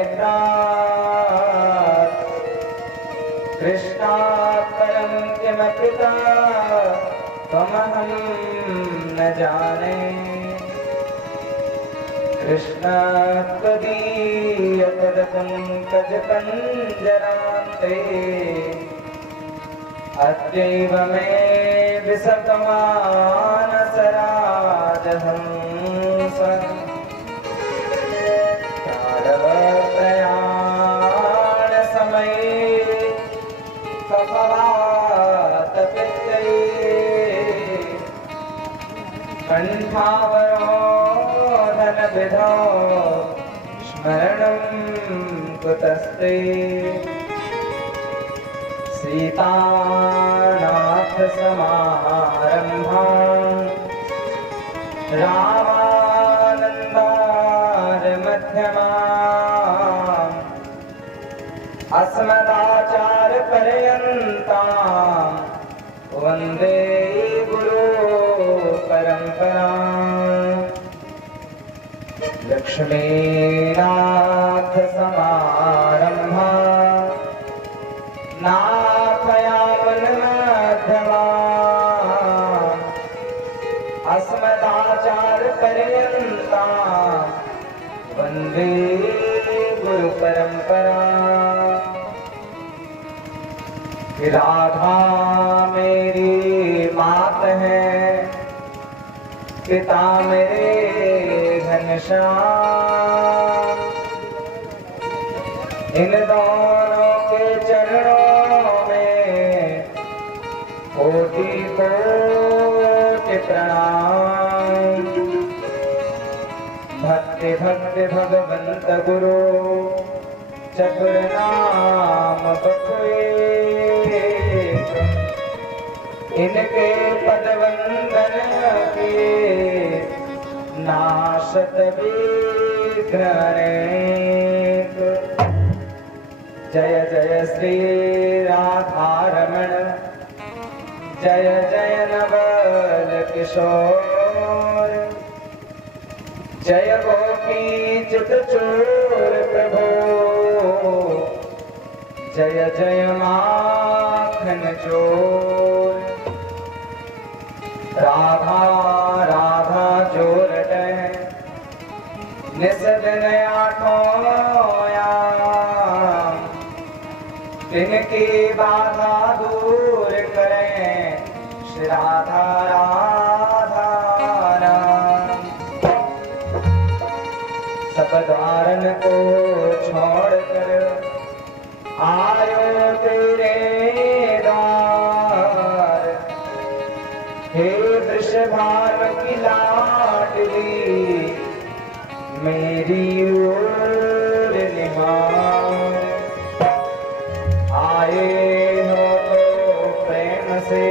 नेत्रात् कृष्णात् परं किमपिता त्वमहं न जाने। कृष्ण त्वदीयपदपङ्कजपञ्जरान्ते अद्यैव मे विसतमानसराजहंस। प्रयाणसमये कफवातपित्तये कण्ठावरोधनविधौ स्मरणं कुतस्ते। सीतानाथसमारम्भां रामानन्दारमध्यमाम् अस्मदाचार्यपर्यन्तां वन्दे गुरुपरम्पराम्। लक्ष्मीनाथसमारम्भां नाथयामुनमध्यमाम् अस्मदाचार्यपर्यन्तां वन्दे गुरुपरम्पराम्। राधा मेरी मात है, पिता मेरे घनश्याम। इन दोनों के चरणों में कोटि कोटि प्रणाम। भक्ति भक्ति भगवंत गुरु चतुर नाम बखुए। इनके पद वंदन के नाशत विघ्न अनेक। जय जय श्री राधारमण, जय जय नवल किशोर, जय गोपी चित चोर प्रभो, जय जय माखन चोर। राधा राधा जोरट निस दिन आठों याम, तिनकी बाधा दूर करें श्री राधा राधा राम। सब द्वारन को छोड़कर आयो तेरे द्वार। हे वृषभानु की लाडली मेरी ओर निहार। आए हो तो प्रेम से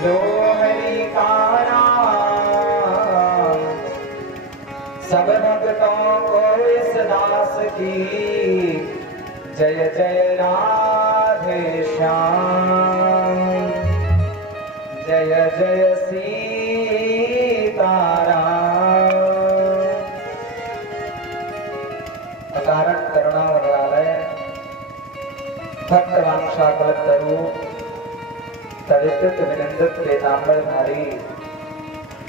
लो हरि का नाम। सब भक्तों को इस दास की जय जय राधे श्याम। जय जय सीताराम। अकारण करुणावतारय भक्तवांछा कल्पतरु तड़ित विनंदित पीताम्बरधारी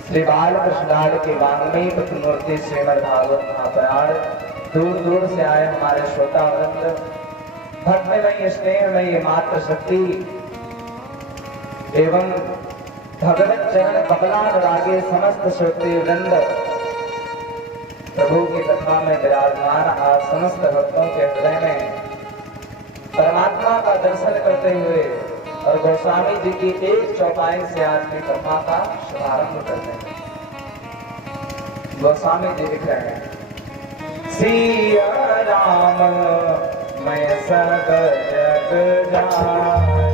श्री बालकृष्णाल के वांग्मयी मूर्ति श्रीमद् भागवत महापुराण दूर दूर से आए हमारे श्रोता वृंद, भक्तमयी स्नेहमयी मात्र शक्ति एवं भगवत चरण कमलानुरागे समस्त श्रोते वृंद, प्रभु की कथा में विराजमान आज समस्त भक्तों के हृदय में परमात्मा का दर्शन करते हुए और गोस्वामी जी की एक चौपाई से आज की कथा का शुभारंभ करते हैं। गोस्वामी जी लिख रहे हैं, सिया राम मैं सब जग जानी।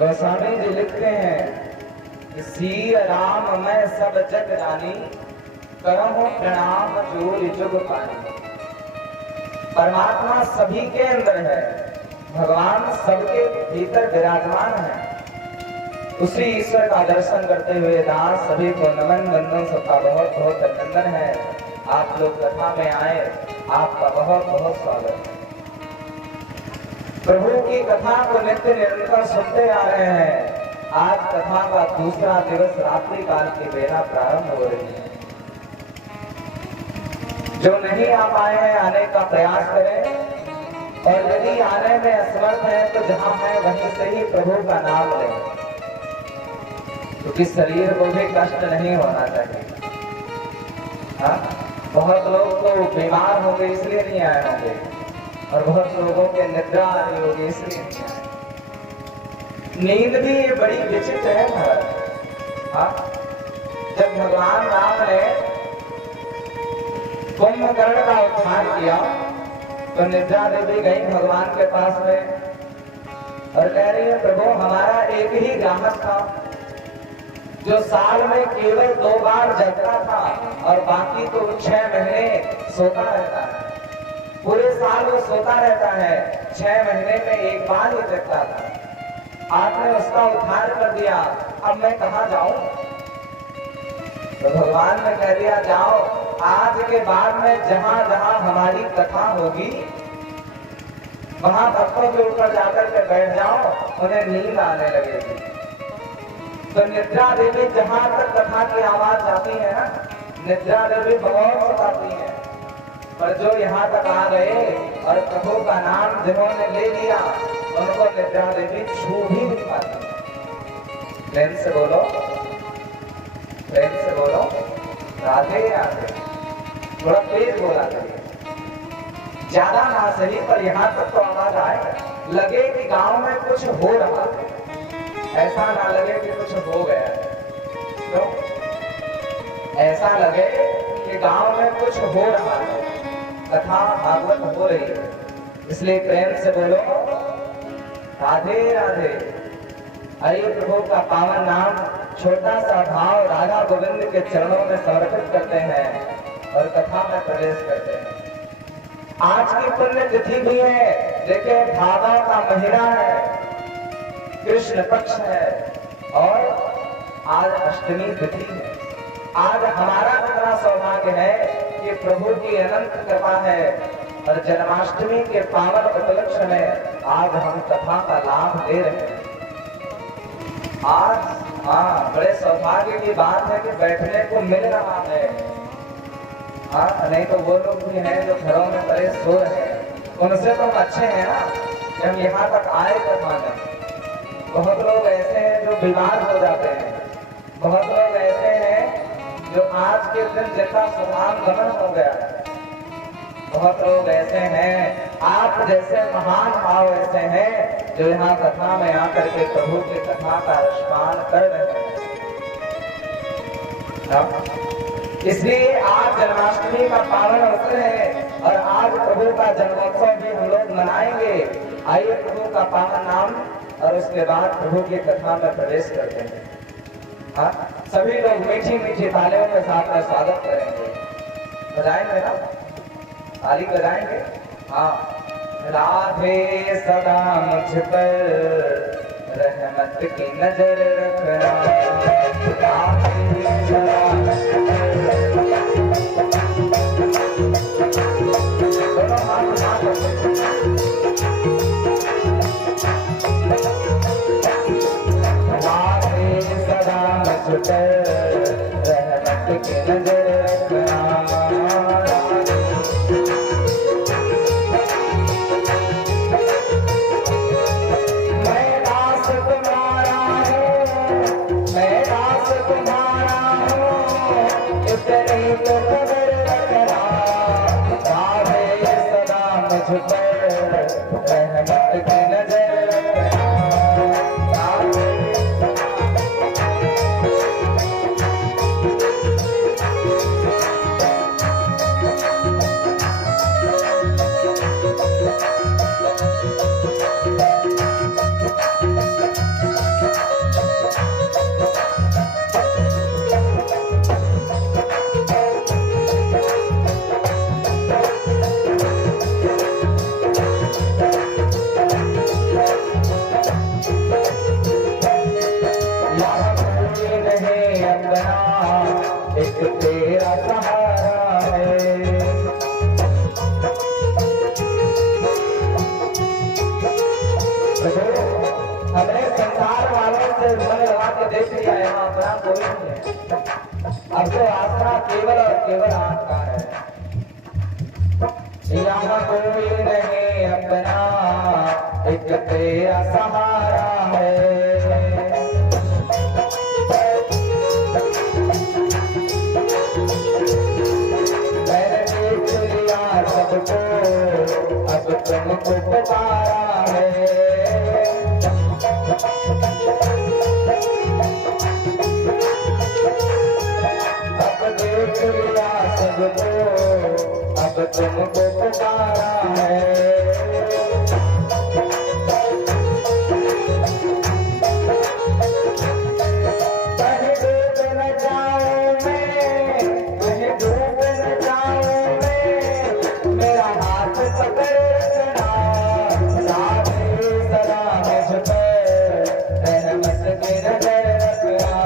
गोस्वामी जी लिखते हैं कि सिय राम मैं सब जग जानी, करहु प्रणाम जोर जुग पानी। परमात्मा सभी के अंदर है, भगवान सबके भीतर विराजमान है। उसी ईश्वर का दर्शन करते हुए दास सभी को नमन वंदन सबका बहुत बहुत अभिनंदन है। आप लोग कथा में आए, आपका बहुत बहुत स्वागत है। प्रभु की कथा को नित्य निरंतर सुनते आ रहे हैं। आज कथा का दूसरा दिवस रात्रि काल की बेला प्रारंभ हो रही है। जो नहीं आ पाए हैं आने का प्रयास करें, और यदि आने में असमर्थ है तो जहां है वहीं से ही प्रभु का नाम लें, क्योंकि शरीर को भी कष्ट नहीं होना चाहिए। हाँ, बहुत लोग तो बीमार होंगे इसलिए नहीं आए होंगे, और बहुत लोगों के निद्रा आ रही होगी इसलिए नहीं आए। नींद भी बड़ी विचित्र है महाराज। हाँ, जब भगवान राम ने कुंभकर्ण का उद्धार किया तो निद्रा देवी गई भगवान के पास में और कह रही है, प्रभु हमारा एक ही ग्राहक था जो साल में केवल 2 बार जगता था और बाकी तो 6 महीने सोता रहता है। पूरे साल वो सोता रहता है, 6 महीने में एक बार ही जगता था। आपने उसका उद्धार कर दिया, अब मैं कहाँ जाऊं? तो भगवान ने कह दिया, जाओ आज के बाद में जहां जहां हमारी कथा होगी वहां भक्तों के ऊपर जाकर के बैठ जाओ, उन्हें नींद आने लगेगी। तो निद्रा देवी जहां तक कथा की आवाज आती है ना, निद्रा देवी बहुत सताती है। पर जो यहाँ तक आ गए और प्रभु का नाम जिन्होंने ले लिया, उनको निद्रा देवी छू भी नहीं पाती। प्रेम से बोलो, प्रेम से बोलो, राधे राधे। थोड़ा तेज बोला करिए, ज्यादा ना सही पर यहाँ तक तो आवाज आए, लगे कि गांव में कुछ हो रहा है, ऐसा ना लगे कि कुछ हो गया है। तो ऐसा लगे कि गांव में कुछ हो रहा है, कथा भागवत हो रही है। इसलिए प्रेम से बोलो राधे राधे। आइए प्रभु का पावन नाम, छोटा सा भाव राधा गोविंद के चरणों में समर्पित करते हैं और कथा में प्रवेश करते हैं। आज की पुण्य तिथि भी है, देखिए भादव का महीना है, कृष्ण पक्ष है और आज अष्टमी तिथि है। आज हमारा कितना सौभाग्य है कि प्रभु की अनंत कृपा है और जन्माष्टमी के पावन उपलक्ष्य में आज हम कथा का लाभ ले रहे हैं। आज हाँ, बड़े सौभाग्य की बात है कि बैठने को मिल रहा है। हाँ, नहीं तो वो लोग भी हैं जो घरों में पड़े सो रहे हैं, उनसे तो अच्छे हैं ना कि हम यहाँ तक आए कथा में। बहुत लोग ऐसे हैं जो बीमार हो जाते हैं, बहुत लोग ऐसे हैं जो आज के दिन जिनका सुधार गमन हो गया है, बहुत लोग ऐसे हैं, आप जैसे महान भाव ऐसे हैं जो यहाँ कथा में आकर के प्रभु की कथा का अनुष्ठान कर रहे हैं। इसलिए आज जन्माष्टमी का पावन अवसर है और आज प्रभु का जन्मोत्सव भी हम लोग मनाएंगे। आइए प्रभु का पावन नाम और उसके बाद प्रभु की कथा में प्रवेश करते हैं। हाँ, सभी लोग मीठी मीठी तालियों के साथ में स्वागत करेंगे। बजाएंगे ना, ताली बजाएंगे। हाँ, राधे सदा मुझ पर रहमत की नजर रखना, राधे सदा दोनों हाथ रहमत की नजर रखना। मैं दास तुम्हारा हूँ, मैं दास तुम्हारा हूँ, इतनी तो खबर रखना, राधे सदा मुझ पर रहमत की नजर रखना। देख लिया यहाँ अपना कोई नहीं है। अब तो आसरा केवल और केवल आपका है। यहाँ कोई नहीं अपना, एक तेरा सहारा है। मैंने देख लिया सबको, अब तुमको पुकारा है। अब देख लिया सबको, अब तुमको पुकारा है। कहीं डूब न जाऊं मैं, कहीं डूब न जाऊं मैं, मेरा हाथ पकड़ रखना, सामने सदा मुझ पर रहमत की नजर रखना।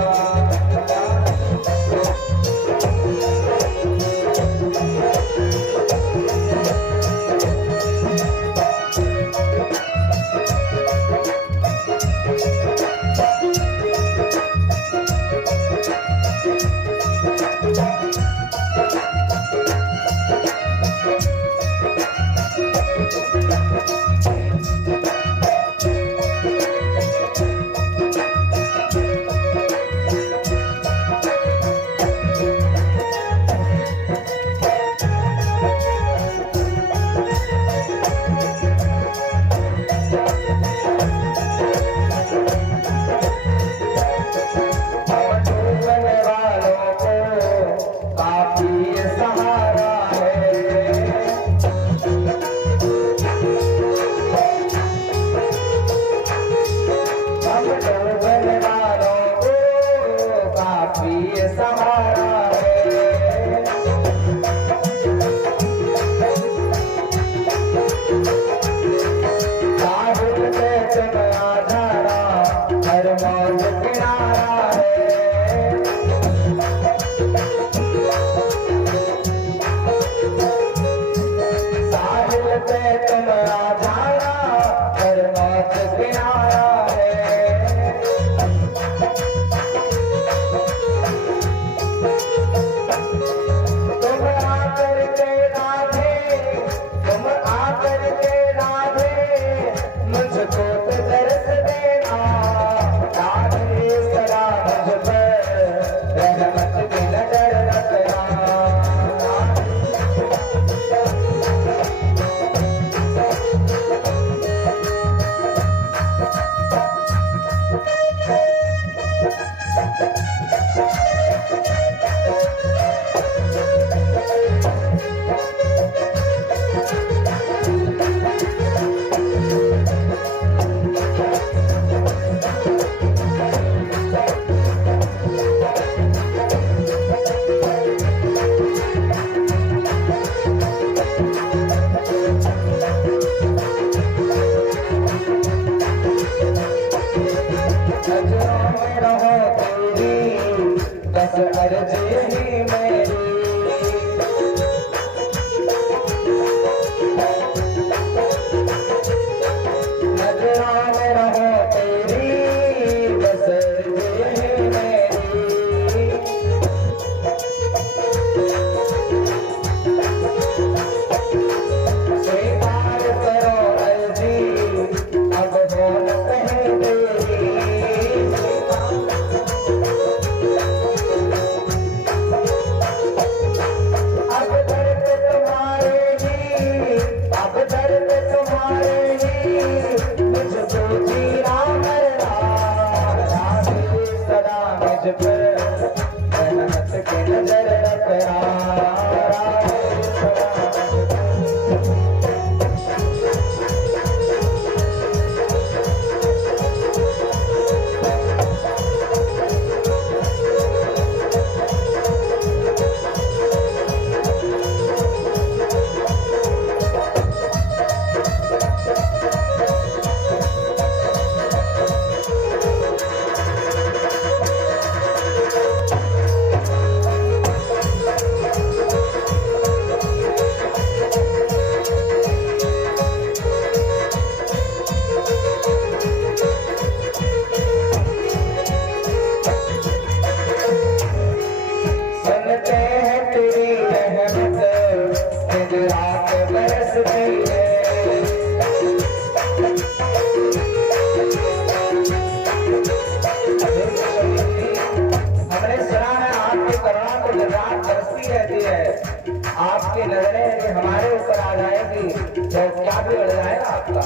क्या बिगड़ जाएगा आपका?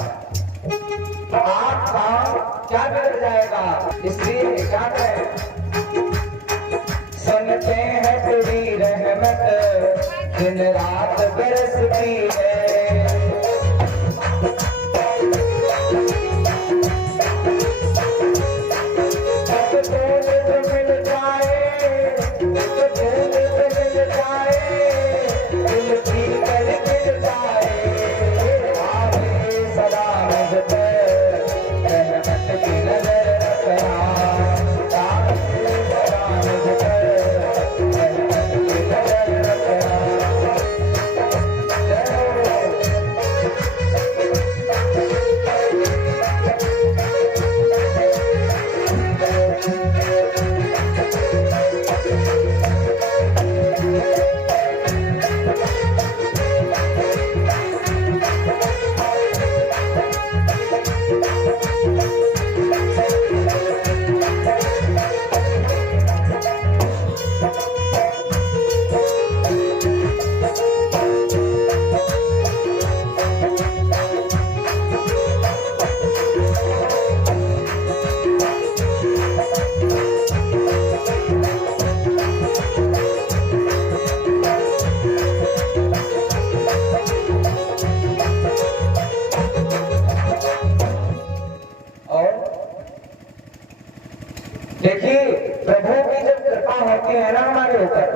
तो आपका क्या बिगड़ जाएगा? इसलिए क्या करें? सुनते हैं तेरी रहमत दिन रात बरसती है। देखिए, प्रभु की जब कृपा होती है ना हमारे ऊपर,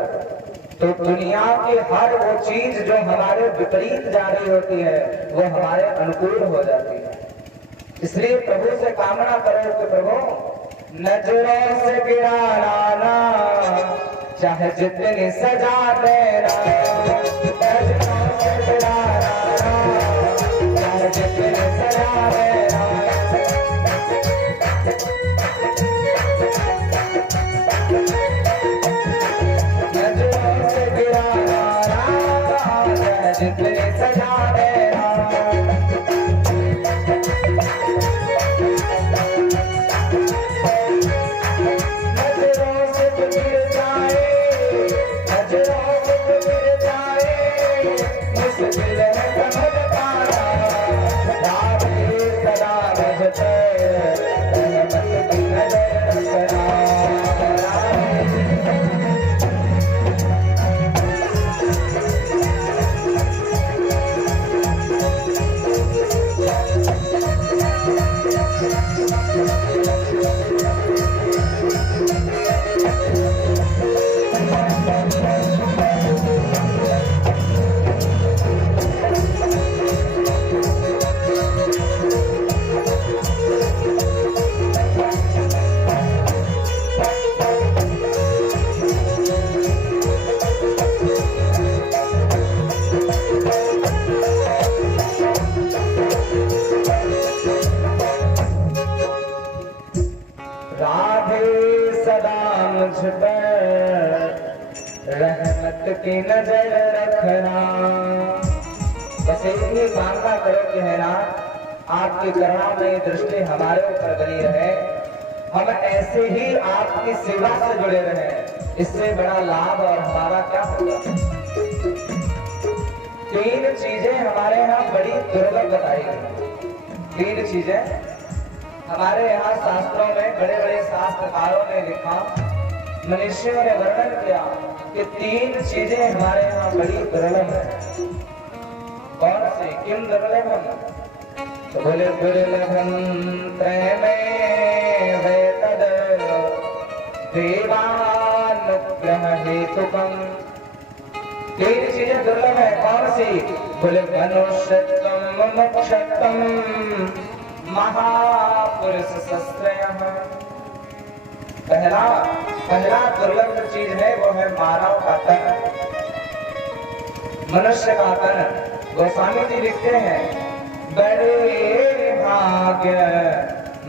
तो दुनिया की हर वो चीज जो हमारे विपरीत जा रही होती है वो हमारे अनुकूल हो जाती है। इसलिए प्रभु से कामना करो कि प्रभु नजरों से गिराना ना, चाहे जितनी सजा देना, नजरों से गिराना ना, चाहे जितनी सजा देना। जितने सजा देना, नजरों से गुजर जाए, नजरों से गुजर जाए, मुश्किल है समझ पाना, राधे सदा मुझसे रहमत की नजर रखना। मुझ पर रहमत की नजर रखना। बस इतनी कामना करो कि है ना आपकी करुणामयी दृष्टि हमारे ऊपर बनी रहे, हम ऐसे ही आपकी सेवा से जुड़े रहे। इससे बड़ा लाभ और हमारा क्या होगा? तीन चीजें हमारे यहाँ बड़ी दुर्लभ बताई गई। तीन चीजें हमारे यहाँ शास्त्रों में बड़े बड़े शास्त्रकारों ने लिखा, मनुष्यों ने वर्णन किया कि तीन चीजें हमारे यहाँ बड़ी दुर्लभ है। कौन सी? किम दुर्लभम? तो बोले दुर्लभम त्रयमेव तद देवानुग्रह हेतुकम। तीन चीजें दुर्लभ है। कौन सी? बोले मनुष्यत्वम मोक्षत्वम महापुरुष सस्त्रयः। पहला दुर्लभ चीज है वो है मानव का तन, मनुष्य का तन। गोस्वामी जी लिखते हैं, बड़े भाग्य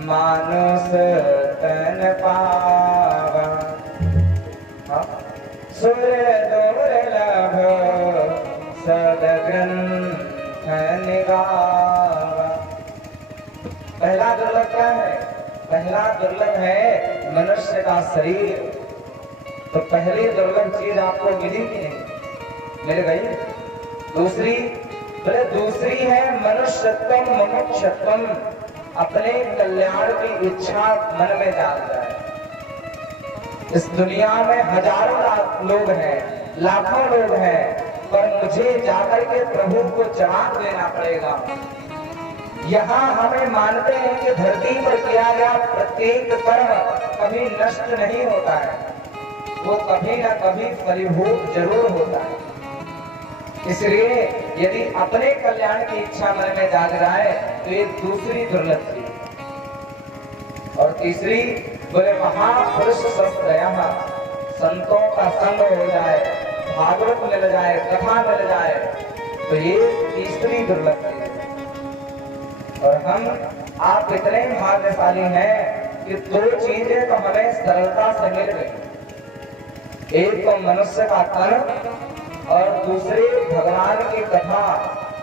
मानुष तन पावा, सुर दुर्लभ सदग्रंथ निगावा। पहला दुर्लभ क्या है? पहला दुर्लभ है मनुष्य का शरीर। तो पहली दुर्लभ चीज आपको मिली कि नहीं? मिल गई। दूसरी, बोले दूसरी है मनुष्यत्वम मुमुक्षत्वम, अपने कल्याण की इच्छा मन में जाग जाए। इस दुनिया में हजारों लोग हैं, लाखों लोग हैं, पर मुझे जाकर के प्रभु को जवाब देना पड़ेगा। यहाँ हमें मानते हैं कि धरती पर किया गया प्रत्येक कर्म कभी नष्ट नहीं होता है, वो कभी ना कभी फलीभूत जरूर होता है। इसलिए यदि अपने कल्याण की इच्छा मन में जाग जाए तो ये दूसरी दुर्लभ थी। और तीसरी बोले महापुरुष शस्त्रयः, संतों का संग हो जाए, भागवत मिल जाए, कथा मिल जाए, तो ये तीसरी दुर्लभ थी। और हम आप इतने भाग्यशाली हैं कि दो चीजें तो हमें सरलता से मिल गई, एक तो मनुष्य का तन और दूसरी भगवान की कथा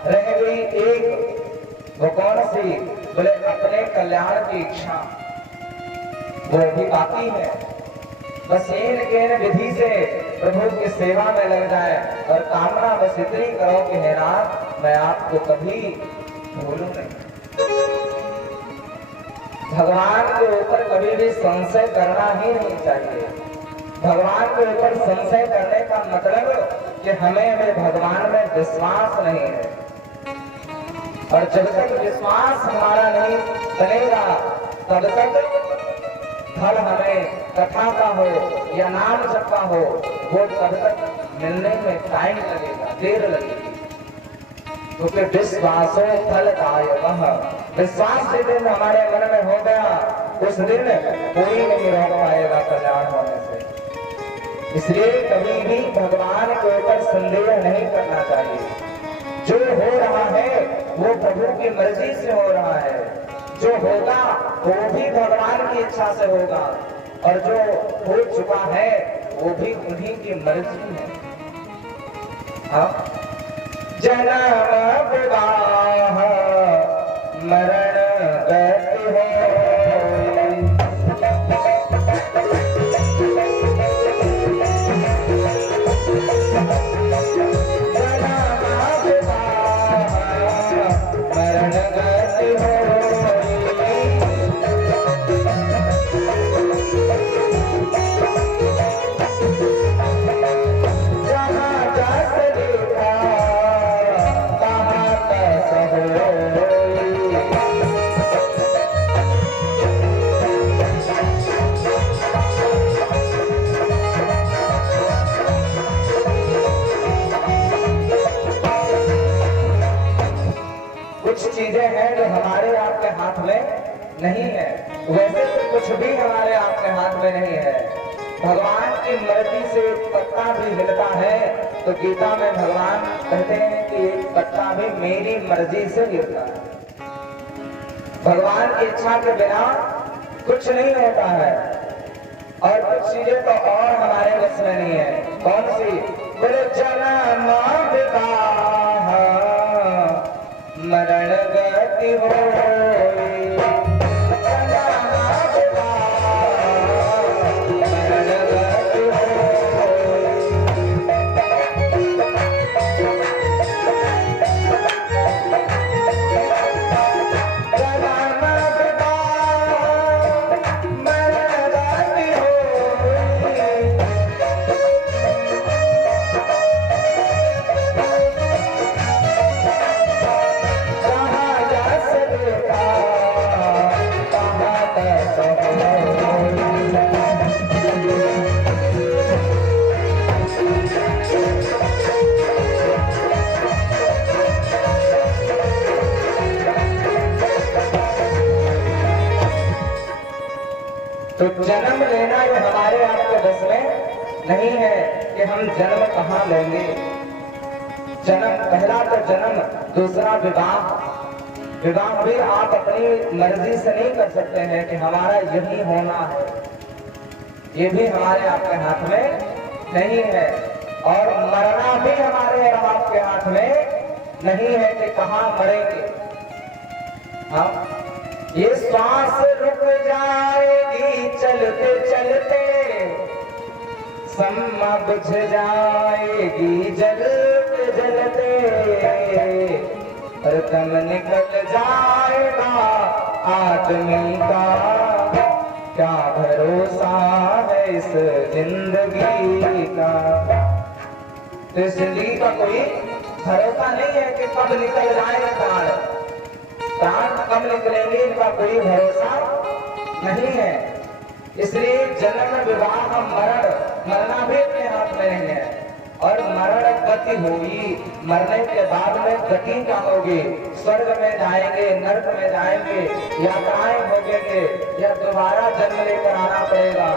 रह गई एक। वो कौन सी? बोले अपने कल्याण की इच्छा, वो भी बाकी है। बस इन विधि से प्रभु की सेवा में लग जाए और कामना बस इतनी करो कि हे नाथ मैं आपको कभी भूलूं नहीं। भगवान के ऊपर कभी भी संशय करना ही नहीं चाहिए। भगवान के ऊपर संशय करने का मतलब कि हमें भगवान में विश्वास नहीं है, और जब तक विश्वास हमारा नहीं बनेगा तब तक फल हमें कथा का हो या नाम जप का हो, वो तब तक मिलने में टाइम लगेगा, देर लगेगी। क्योंकि विश्वासो फलदायकः, विश्वास जिस दिन हमारे मन में हो गया उस दिन कोई नहीं रोक पाएगा कल्याण होने से। इसलिए कभी भी भगवान के ऊपर संदेह नहीं करना चाहिए। जो हो रहा है वो प्रभु की मर्जी से हो रहा है, जो होगा वो भी भगवान की इच्छा से होगा, और जो हो चुका है वो भी उन्हीं की मर्जी है। जन्म विवाह मरण गति हो, चीजें हैं जो हमारे आपके हाथ में नहीं है। वैसे तो कुछ भी हमारे आपके हाथ में नहीं है। भगवान की मर्जी से पत्ता भी हिलता है तो गीता में भगवान कहते हैं कि एक पत्ता भी मेरी मर्जी से हिलता है। भगवान की इच्छा के बिना कुछ नहीं होता है, और कुछ चीजें तो और हमारे बस में नहीं है। कौन सी? बोले जन्म विवाह मरण गति हो, तो जन्म लेना ये हमारे आपके बस में नहीं है कि हम जन्म कहाँ लेंगे। जन्म, पहला तो जन्म, दूसरा विवाह। विवाह भी आप अपनी मर्जी से नहीं कर सकते हैं कि हमारा यही होना है, ये भी हमारे आपके हाथ में नहीं है। और मरना भी हमारे आपके हाथ में नहीं है कि कहाँ मरेंगे। हाँ, ये श्वास रुक जाएगी चलते चलते, सम्मा बुझ जाएगी जलते जलते। और दम निकल जाएगा आदमी का, क्या भरोसा है इस जिंदगी का। तो इस जिंदगी का कोई भरोसा नहीं है कि कब निकल जाए प्राण, प्राण कब निकलेंगे इनका कोई भरोसा नहीं है। इसलिए जन्म विवाह मरण, मरना भी अपने हाथ में नहीं है। और मरण गति होगी, मरने के बाद में गति क्या होगी, स्वर्ग में जाएंगे, नरक में जाएंगे, यात्राएं भोगेंगे, या दोबारा जन्म लेकर आना पड़ेगा,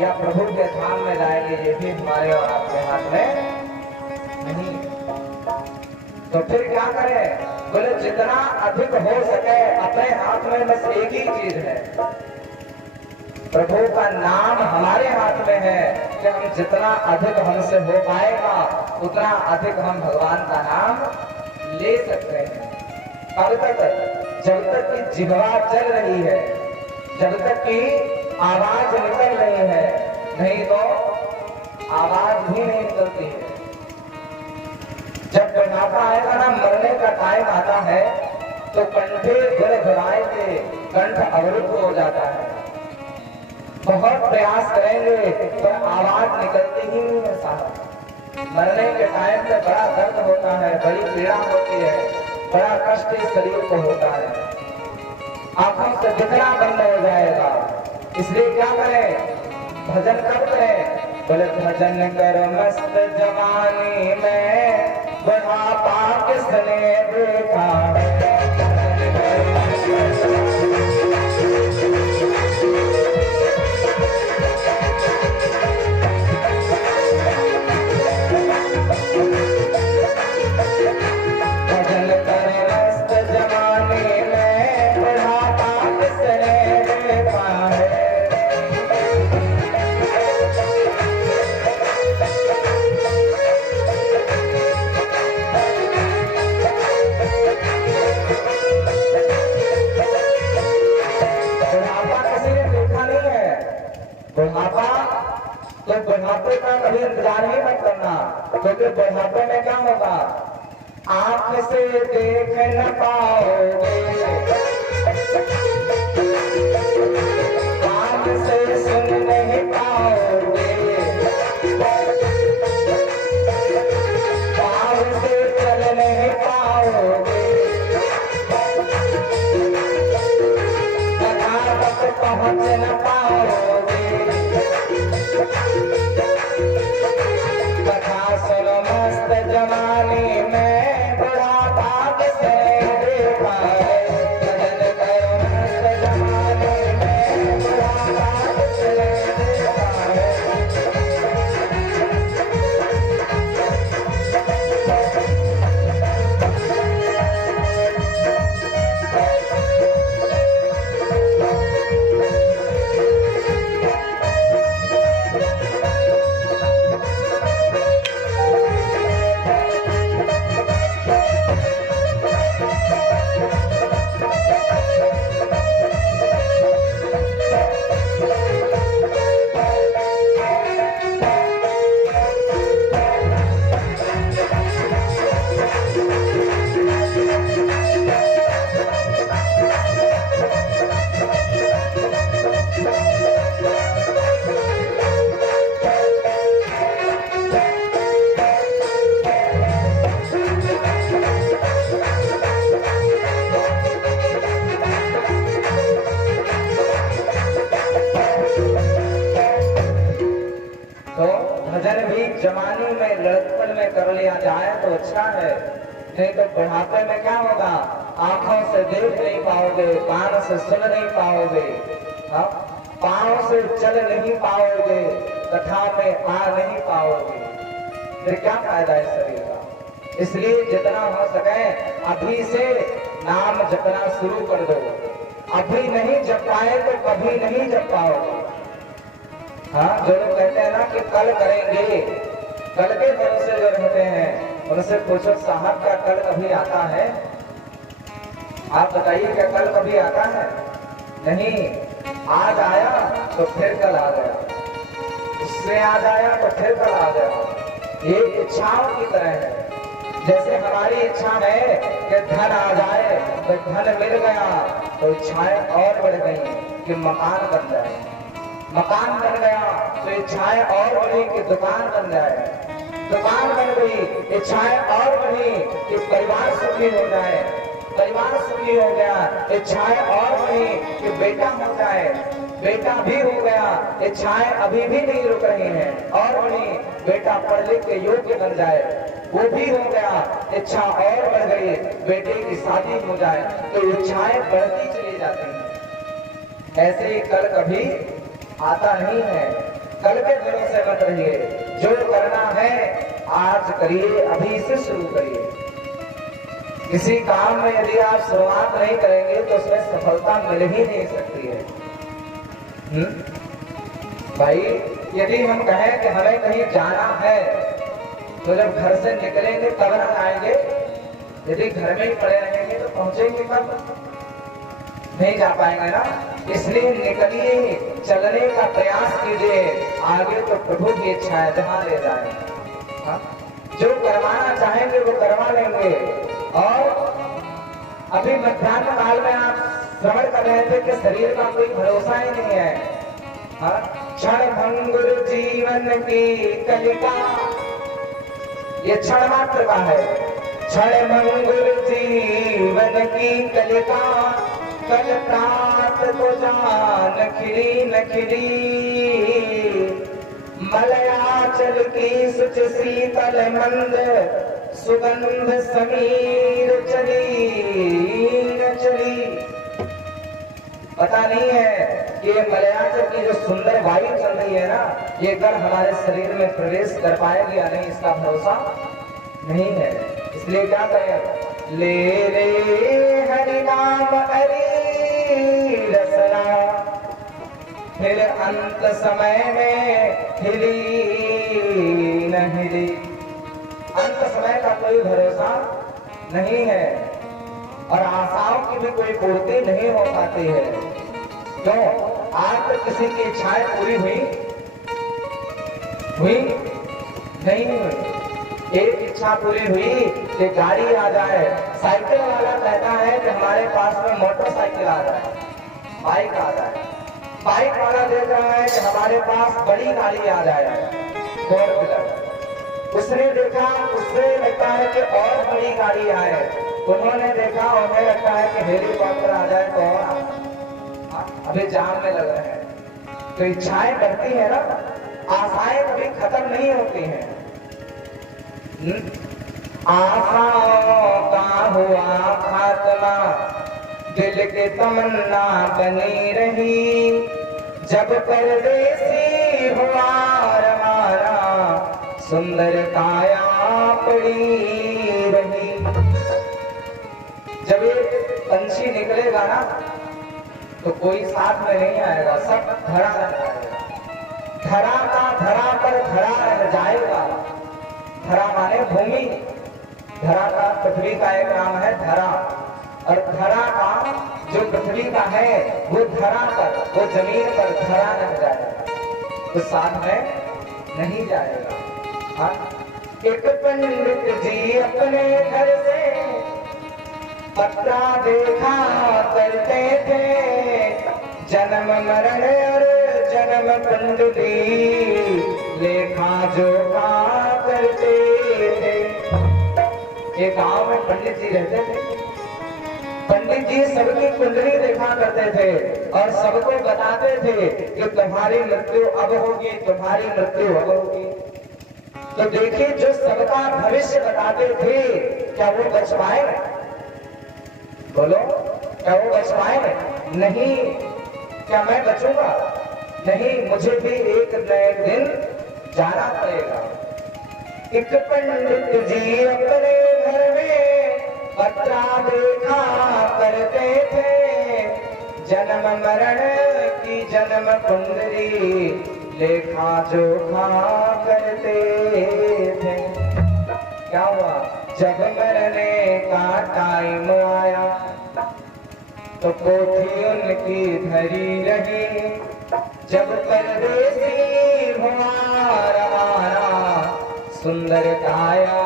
या प्रभु के धाम में जाएंगे, ये भी हमारे और आपके हाथ में नहीं। तो फिर क्या करें? बोले जितना अधिक हो सके अपने हाथ में बस एक ही चीज है, प्रभु का नाम हमारे हाथ में है कि हम जितना अधिक हमसे हो पाएगा उतना अधिक हम भगवान का नाम ले सकते हैं। कब तक? जब तक कि जिह्वा चल रही है, जब तक कि आवाज निकल रही है, नहीं तो आवाज भी नहीं निकलती है। जब बुढ़ापा आएगा ना, मरने का टाइम आता है, तो कंठे गुड़गुड़ाए के कंठ अवरुद्ध हो जाता है। बहुत प्रयास करेंगे पर आवाज निकलती ही नहीं है साहब। मरने के टाइम पे बड़ा दर्द होता है, बड़ी पीड़ा होती है, बड़ा कष्ट इस शरीर को होता है, आंखों से दिखना बंद हो जाएगा। इसलिए क्या करें? भजन कब करें? बोले भजन कर मस्त जवानी में, बुढ़ापा किसने देखा। बुढ़ापा तो बुढ़ापे का कभी इंतजार ही मत करना, क्योंकि बुढ़ापे में क्या होगा? आंख से देख न पाओगे, कान से सुन नहीं पाओगे, पाँव से चल नहीं पाओगे, कथा तक पहुंच न पाओगे। कथा सुनो मस्त जवानी में, बुढ़ापा किसने देखा है। भजन करो मस्त जवानी में, बुढ़ापा किसने देखा है। जवानी में लड़कपन में कर लिया जाए तो अच्छा है, नहीं तो बुढ़ापे में क्या होगा? आंखों से देख नहीं पाओगे, कान से सुन नहीं पाओगे, पांव से चल नहीं पाओगे, कथा में आ नहीं पाओगे, फिर क्या फायदा है शरीर का। इसलिए जितना हो सके अभी से नाम जपना शुरू कर दो। अभी नहीं जप पाए तो कभी नहीं जप पाओगे। हाँ, जो लोग कहते हैं ना कि कल करेंगे, कल के भरोसे जो रहते हैं उनसे पूछो साहब का कल कभी आता है? आप बताइए क्या कल कभी आता है? नहीं। आज आया तो फिर कल आ गया, उससे आज आया तो फिर कल आ गया। ये इच्छाओं की तरह है, जैसे हमारी इच्छा है कि धन आ जाए तो धन मिल गया, तो इच्छाएं और बढ़ गई कि मकान बन जाए, मकान बन गया तो इच्छाएं और बढ़ी कि दुकान बन जाए, दुकान बन गई इच्छाएं और बढ़ी कि परिवार सुखी हो जाए, परिवार सुखी हो गया इच्छाएं और बढ़ी कि बेटा हो जाए, बेटा भी हो गया, इच्छाएं अभी भी नहीं रुक रही हैं और बढ़ी, बेटा पढ़ लिख के योग्य बन जाए, वो भी हो गया, इच्छा और बढ़ गई बेटे की शादी हो जाए, तो इच्छाएं बढ़ती चली जाती हैं। ऐसे ही कल कभी आता नहीं है, कल के भरोसे मत रहिए, जो करना है आज करिए, अभी से शुरू करिए। किसी काम में यदि आप शुरुआत नहीं करेंगे तो उसमें सफलता मिल ही नहीं सकती है। भाई यदि हम कहें कि हमें कहीं जाना है तो जब घर से निकलेंगे तब ना आएंगे, यदि घर में ही पड़े रहेंगे तो पहुंचेंगे कब? नहीं जा पाएंगे ना। इसलिए निकलिए, चलने का प्रयास कीजिए, आगे तो प्रभु की इच्छा है जहां ले जाए। जो करवाना चाहेंगे वो करवा लेंगे। और अभी मध्याह्न काल में आप श्रवण कर रहे थे कि शरीर का कोई भरोसा ही नहीं है। क्षण भंगुर जीवन की कलिका, ये क्षण मात्र का है। क्षण भंगुर जीवन की कलिका, कल प्रात को जान खिली न खिली, मलयाचल की सुच शीतल मंद, सुगंध समीर चली न चली। पता नहीं है कि ये मलयाचल की जो सुंदर वायु चल रही है ना, ये कल हमारे शरीर में प्रवेश कर पाएगी या नहीं, इसका भरोसा नहीं है। इसलिए क्या करें, ले रे हरि नाम हरि रसना, फिर अंत समय में हिली न हिली। अंत समय का कोई भरोसा नहीं है और आशाओं की भी कोई पूर्ति नहीं हो पाती है। क्यों? आज तक किसी की इच्छाएं पूरी हुई नहीं हुई। एक इच्छा पूरी हुई कि गाड़ी आ जाए, साइकिल वाला कहता है कि हमारे पास में मोटरसाइकिल आ जाए, बाइक आ जाए, बाइक वाला देख रहा है कि हमारे पास बड़ी गाड़ी आ जाए, फोर व्हीलर। उसने देखा, उससे लगता है कि और बड़ी गाड़ी आए, उन्होंने देखा, उन्हें लगता है कि हेलीकॉप्टर आ जाए तो और अभी जाम में लग रहे हैं। तो इच्छाएं बढ़ती है ना, आशाएं कभी खत्म नहीं होती हैं। आशाओं का हुआ खात्मा, दिल के तमन्ना बनी रही, जब परदेसी हुआ रवाना, सुंदर काया पड़ी रही। जब ये पंछी निकलेगा ना तो कोई साथ में नहीं आएगा, सब धरा रह जाएगा, धरा का धरा पर धरा रह जाएगा। धरा माने भूमि, धरा का पृथ्वी का एक नाम है धरा, और धरा का जो पृथ्वी का है वो धरा पर, वो जमीन पर धरा रह जाएगा, तो साथ में नहीं जाएगा। एक पंडित जी अपने घर से पत्रा देखा करते थे, जन्म मरण और जन्म कुंडली लेखा जोखा करते थे। एक गांव में पंडित जी रहते थे। पंडित जी सबकी कुंडली देखा करते थे और सबको बताते थे कि तुम्हारी मृत्यु अब होगी, तुम्हारी मृत्यु अब होगी। तो देखिए, जो सबका भविष्य बताते थे, क्या वो बच पाए? बोलो, क्या वो बच पाए? नहीं। क्या मैं बचूंगा? नहीं, मुझे भी एक न एक दिन जाना पड़ेगा। एक पंडित जी अपने घर में पत्रा देखा करते थे, जन्म मरण की जन्म कुंडली लेखा जोखा करते थे। क्या हुआ? जब मरने का टाइम आया तो कोठी उनकी धरी रही, जब परदेसी हुआ रवाना, सुंदर काया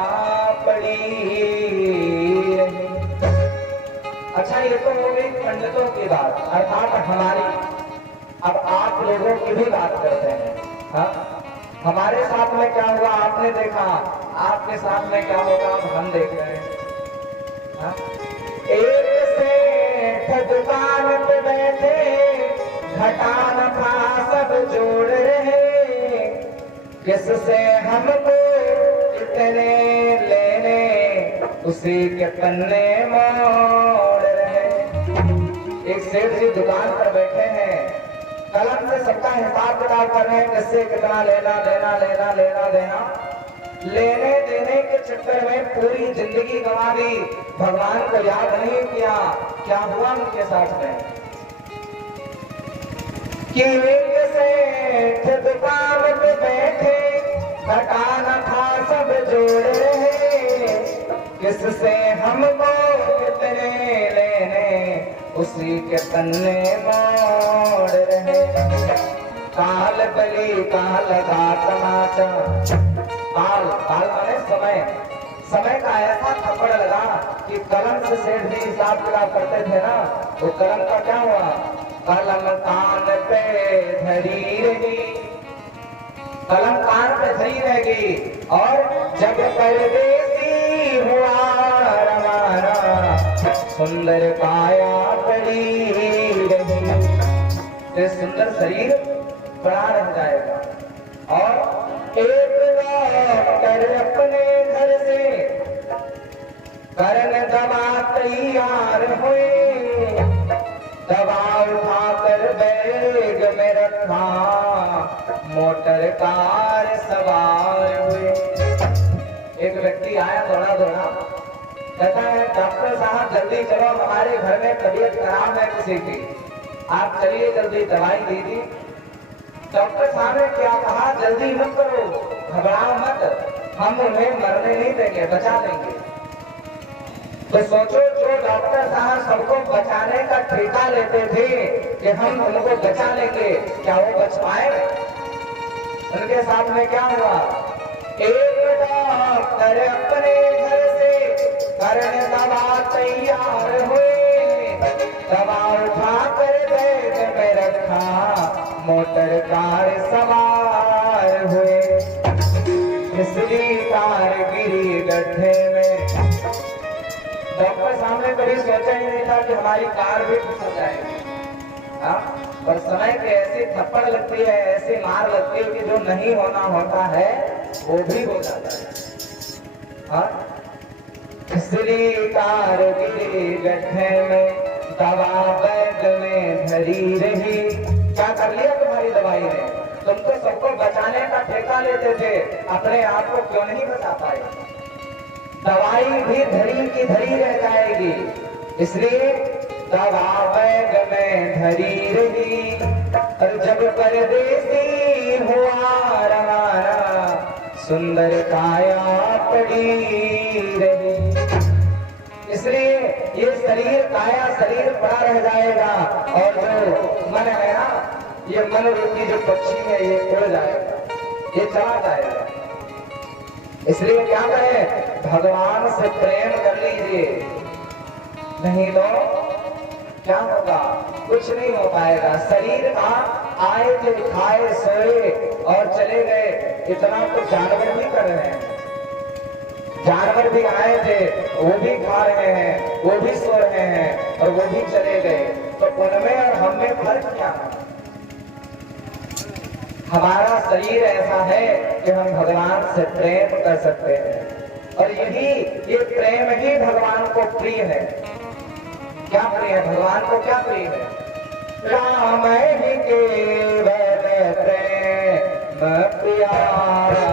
पड़ी रही। अच्छा, ये तो हो गई पंडितों की बात, अर्थात हमारी। अब आप लोगों की भी बात करते हैं। हाँ, हमारे साथ में क्या हुआ आपने देखा, आपके साथ में क्या होगा अब हम देख रहे हैं। हाँ? एक सेठ दुकान पे बैठे, घटा नफा सब जोड़ रहे, किससे हमको इतने लेने, उसी के पन्ने मोड़ रहे। एक सेठ जी दुकान पर बैठे हैं, कलम से सबका हिसाब किताब कर रहे हैं, किससे कितना लेना लेना लेना लेना देना। लेने देने के चक्कर में पूरी जिंदगी गंवा दी, भगवान को याद नहीं किया। क्या हुआ उनके साथ में कि एक सेठ दुकान पे बैठे, घटा नफा सब जोड़ रहे, किससे हमको कितने लेने, उसी के पन्ने मोड़ रहे। काल बली काल का तमाचा, काल काल माने समय, समय का ऐसा थप्पड़ लगा कि कलम से सेठ जी हिसाब किताब करते थे ना, वो कलम का क्या हुआ, कलम कान पे धरी रही, कलम कान पे धरी रहेगी। और जब परदेसी हुआ रवाना, सुंदर काया पड़ी रही, तो सुंदर शरीर पड़ा रह जाएगा। और एक डॉक्टर अपने घर से करन दवा तैयार हुए, दवा उठाकर बैग में रखा, मोटर कार सवार हुए। एक व्यक्ति आया दौड़ा दौड़ा, कहता है डॉक्टर साहब जल्दी चलो, हमारे घर में तबीयत खराब है किसी की, आप चलिए जल्दी दवाई दीजिए। डॉक्टर साहब ने क्या कहा, जल्दी मत करो, घबराओ मत, हम उन्हें मरने नहीं देंगे, बचा लेंगे। तो सोचो, जो डॉक्टर साहब सबको बचाने का ठेका लेते थे कि हम उनको बचा लेंगे, क्या वो बच पाए? उनके साथ में क्या हुआ, एक डॉक्टर अपने घर से करने दवा तैयार हुए, दवा उठा कर बैग में रखा, मोटर कार सवार हुए। इसलिए कार गिरी गड्ढे में, डॉक्टर सामने कभी सोचा ही नहीं था कि हमारी कार भी फिसल जाएगी। पर समय की ऐसी थप्पड़ लगती है, ऐसी मार लगती है कि जो नहीं होना होता है वो भी हो जाता है। इसलिए कार गिरी गड्ढे में, दवा बैग में धरी रही। क्या कर लिया तुम्हारी दवाई ने? तुम तो सबको बचाने का ठेका लेते थे, अपने आप को क्यों नहीं बचा पाए? दवाई भी धरी की धरी रह जाएगी, इसलिए दवा बैग में धरी रही। और जब परदेसी हुआ रवाना, सुंदर काया पड़ी रही। इसलिए ये शरीर काया शरीर पड़ा रह जाएगा, और जो मन है ना, ये मन रूपी जो पक्षी है ये उड़ जाएगा, ये चला जाएगा। इसलिए क्या कहें, भगवान से प्रेम कर लीजिए, नहीं तो क्या होगा, कुछ नहीं हो पाएगा। शरीर आए थे, खाए सोए और चले गए, इतना तो जानवर भी कर रहे हैं। जानवर भी आए थे, वो भी खा रहे हैं, वो भी सो रहे हैं और वो भी चले गए, तो उनमें और हम में फर्क क्या है? हमारा शरीर ऐसा है कि हम भगवान से प्रेम कर सकते हैं, और ये प्रेम ही भगवान को प्रिय है। क्या प्रिय है भगवान को? क्या प्रिय है? राम ही केवल प्रेम प्यारा,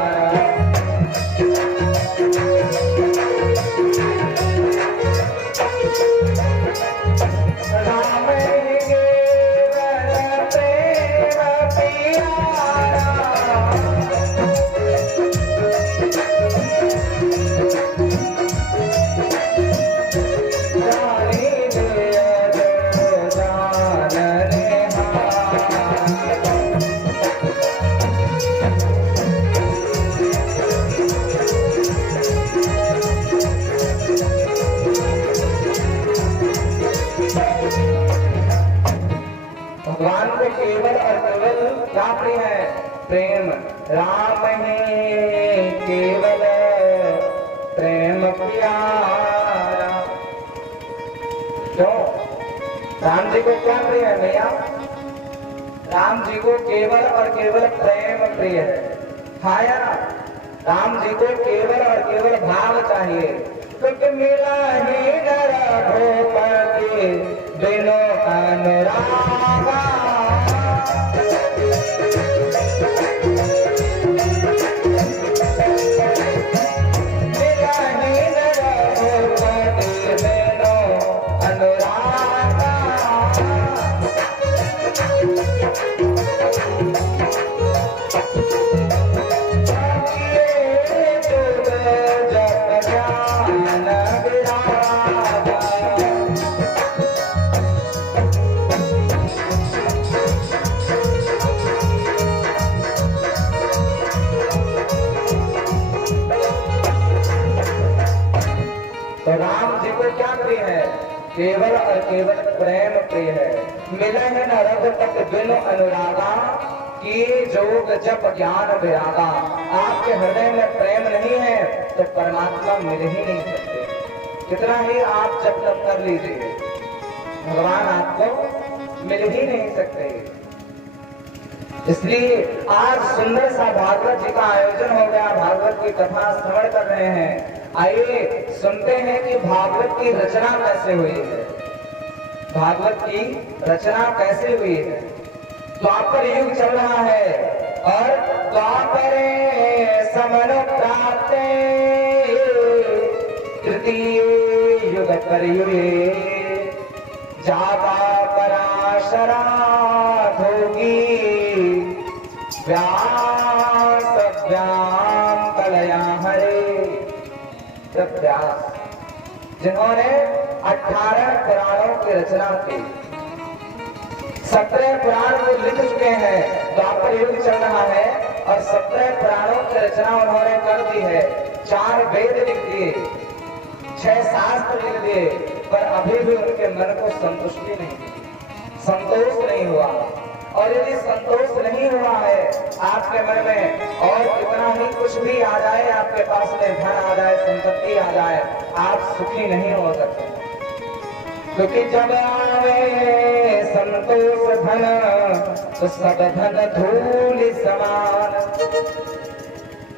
भगवान को केवल और केवल क्या प्रिय है? प्रेम। राम ही केवल प्रेम प्यारा। क्यों? राम जी को क्या प्रिय है भैया? राम जी को केवल और केवल प्रेम प्रिय है। हाँ या ना? राम जी को केवल और केवल भाव चाहिए, क्योंकि मिला ही न रघुपति बिनु अनुरागा। मिला ही न रघुपति बिनु अनुरागा। तो राम जी को क्या प्रिय है? केवल और केवल प्रेम प्रिय है। मिले है न रघुपति बिनु अनुरागा, की जोग जप ज्ञान विरागा। आपके हृदय में प्रेम नहीं है तो परमात्मा मिल ही नहीं सकते। कितना ही आप जप तप कर लीजिए, भगवान आपको मिल ही नहीं सकते। इसलिए आज सुंदर सा भागवत जी का आयोजन हो गया, भागवत की कथा श्रवण कर रहे हैं। आइए सुनते हैं कि भागवत की रचना कैसे हुई है। भागवत की रचना कैसे हुई है? द्वापर युग चल रहा है और द्वापर समनुप्राप्ते तृतीय युग कलियुगे जाता पराशरा भोगी व्यास व्याम कलया हरे। व्यास जिन्होंने 18 पुराणों की रचना की, 17 पुराण को लिख चुके हैं। द्वापर युग चल रहा है और 17 पुराणों की रचना उन्होंने कर दी है। 4 वेद लिख दिए, 6 शास्त्र लिख दिए, पर अभी भी उनके मन को संतुष्टि नहीं मिली, संतोष नहीं हुआ। और यदि संतोष नहीं हुआ है आपके मन में, और कितना ही कुछ भी आ जाए आपके पास में, धन आ जाए, संपत्ति आ जाए, आप सुखी नहीं हो सकते। क्योंकि जब आवे संतोष धन तो सब धन धूल समान।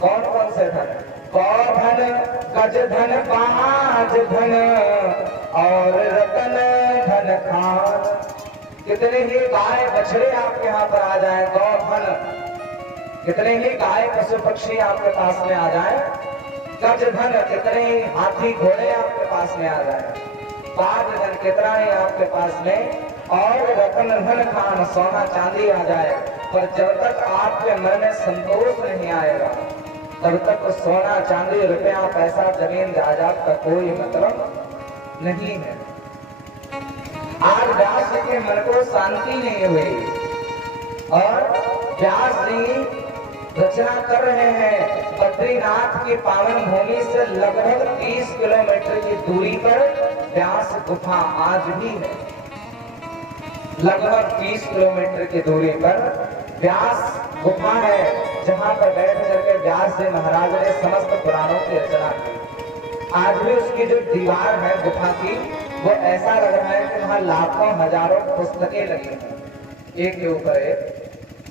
कौन कौन से धन? गौधन, गज धन, बाज धन और रतन धन खान। कितने ही गाय बछड़े आपके यहाँ पर आ जाए, गौधन, कितने ही गाय पशु पक्षी आपके पास में आ जाए, गज धन, कितने ही हाथी घोड़े आपके पास में आ जाए, बाज धन कितना ही आपके पास में, और रतन धन खान, सोना चांदी आ जाए, पर जब तक आपके मन में संतोष नहीं आएगा तब तक सोना चांदी रुपया पैसा जमीन जायदाद का कोई मतलब नहीं है। आज व्यास जी के मन को शांति नहीं हुई और व्यास जी रचना कर रहे हैं। बद्रीनाथ की पावन भूमि से लगभग 30 किलोमीटर की दूरी पर व्यास गुफा आज भी है। लगभग 30 किलोमीटर की दूरी पर व्यास गुफा है, जहां पर बैठ करके व्यास जी महाराज ने समस्त पुराणों की रचना की। आज भी उसकी जो दीवार है गुफा की, वो ऐसा लग रहा है कि वहां लाखों हजारों पुस्तकें लगी हैं, एक के ऊपर एक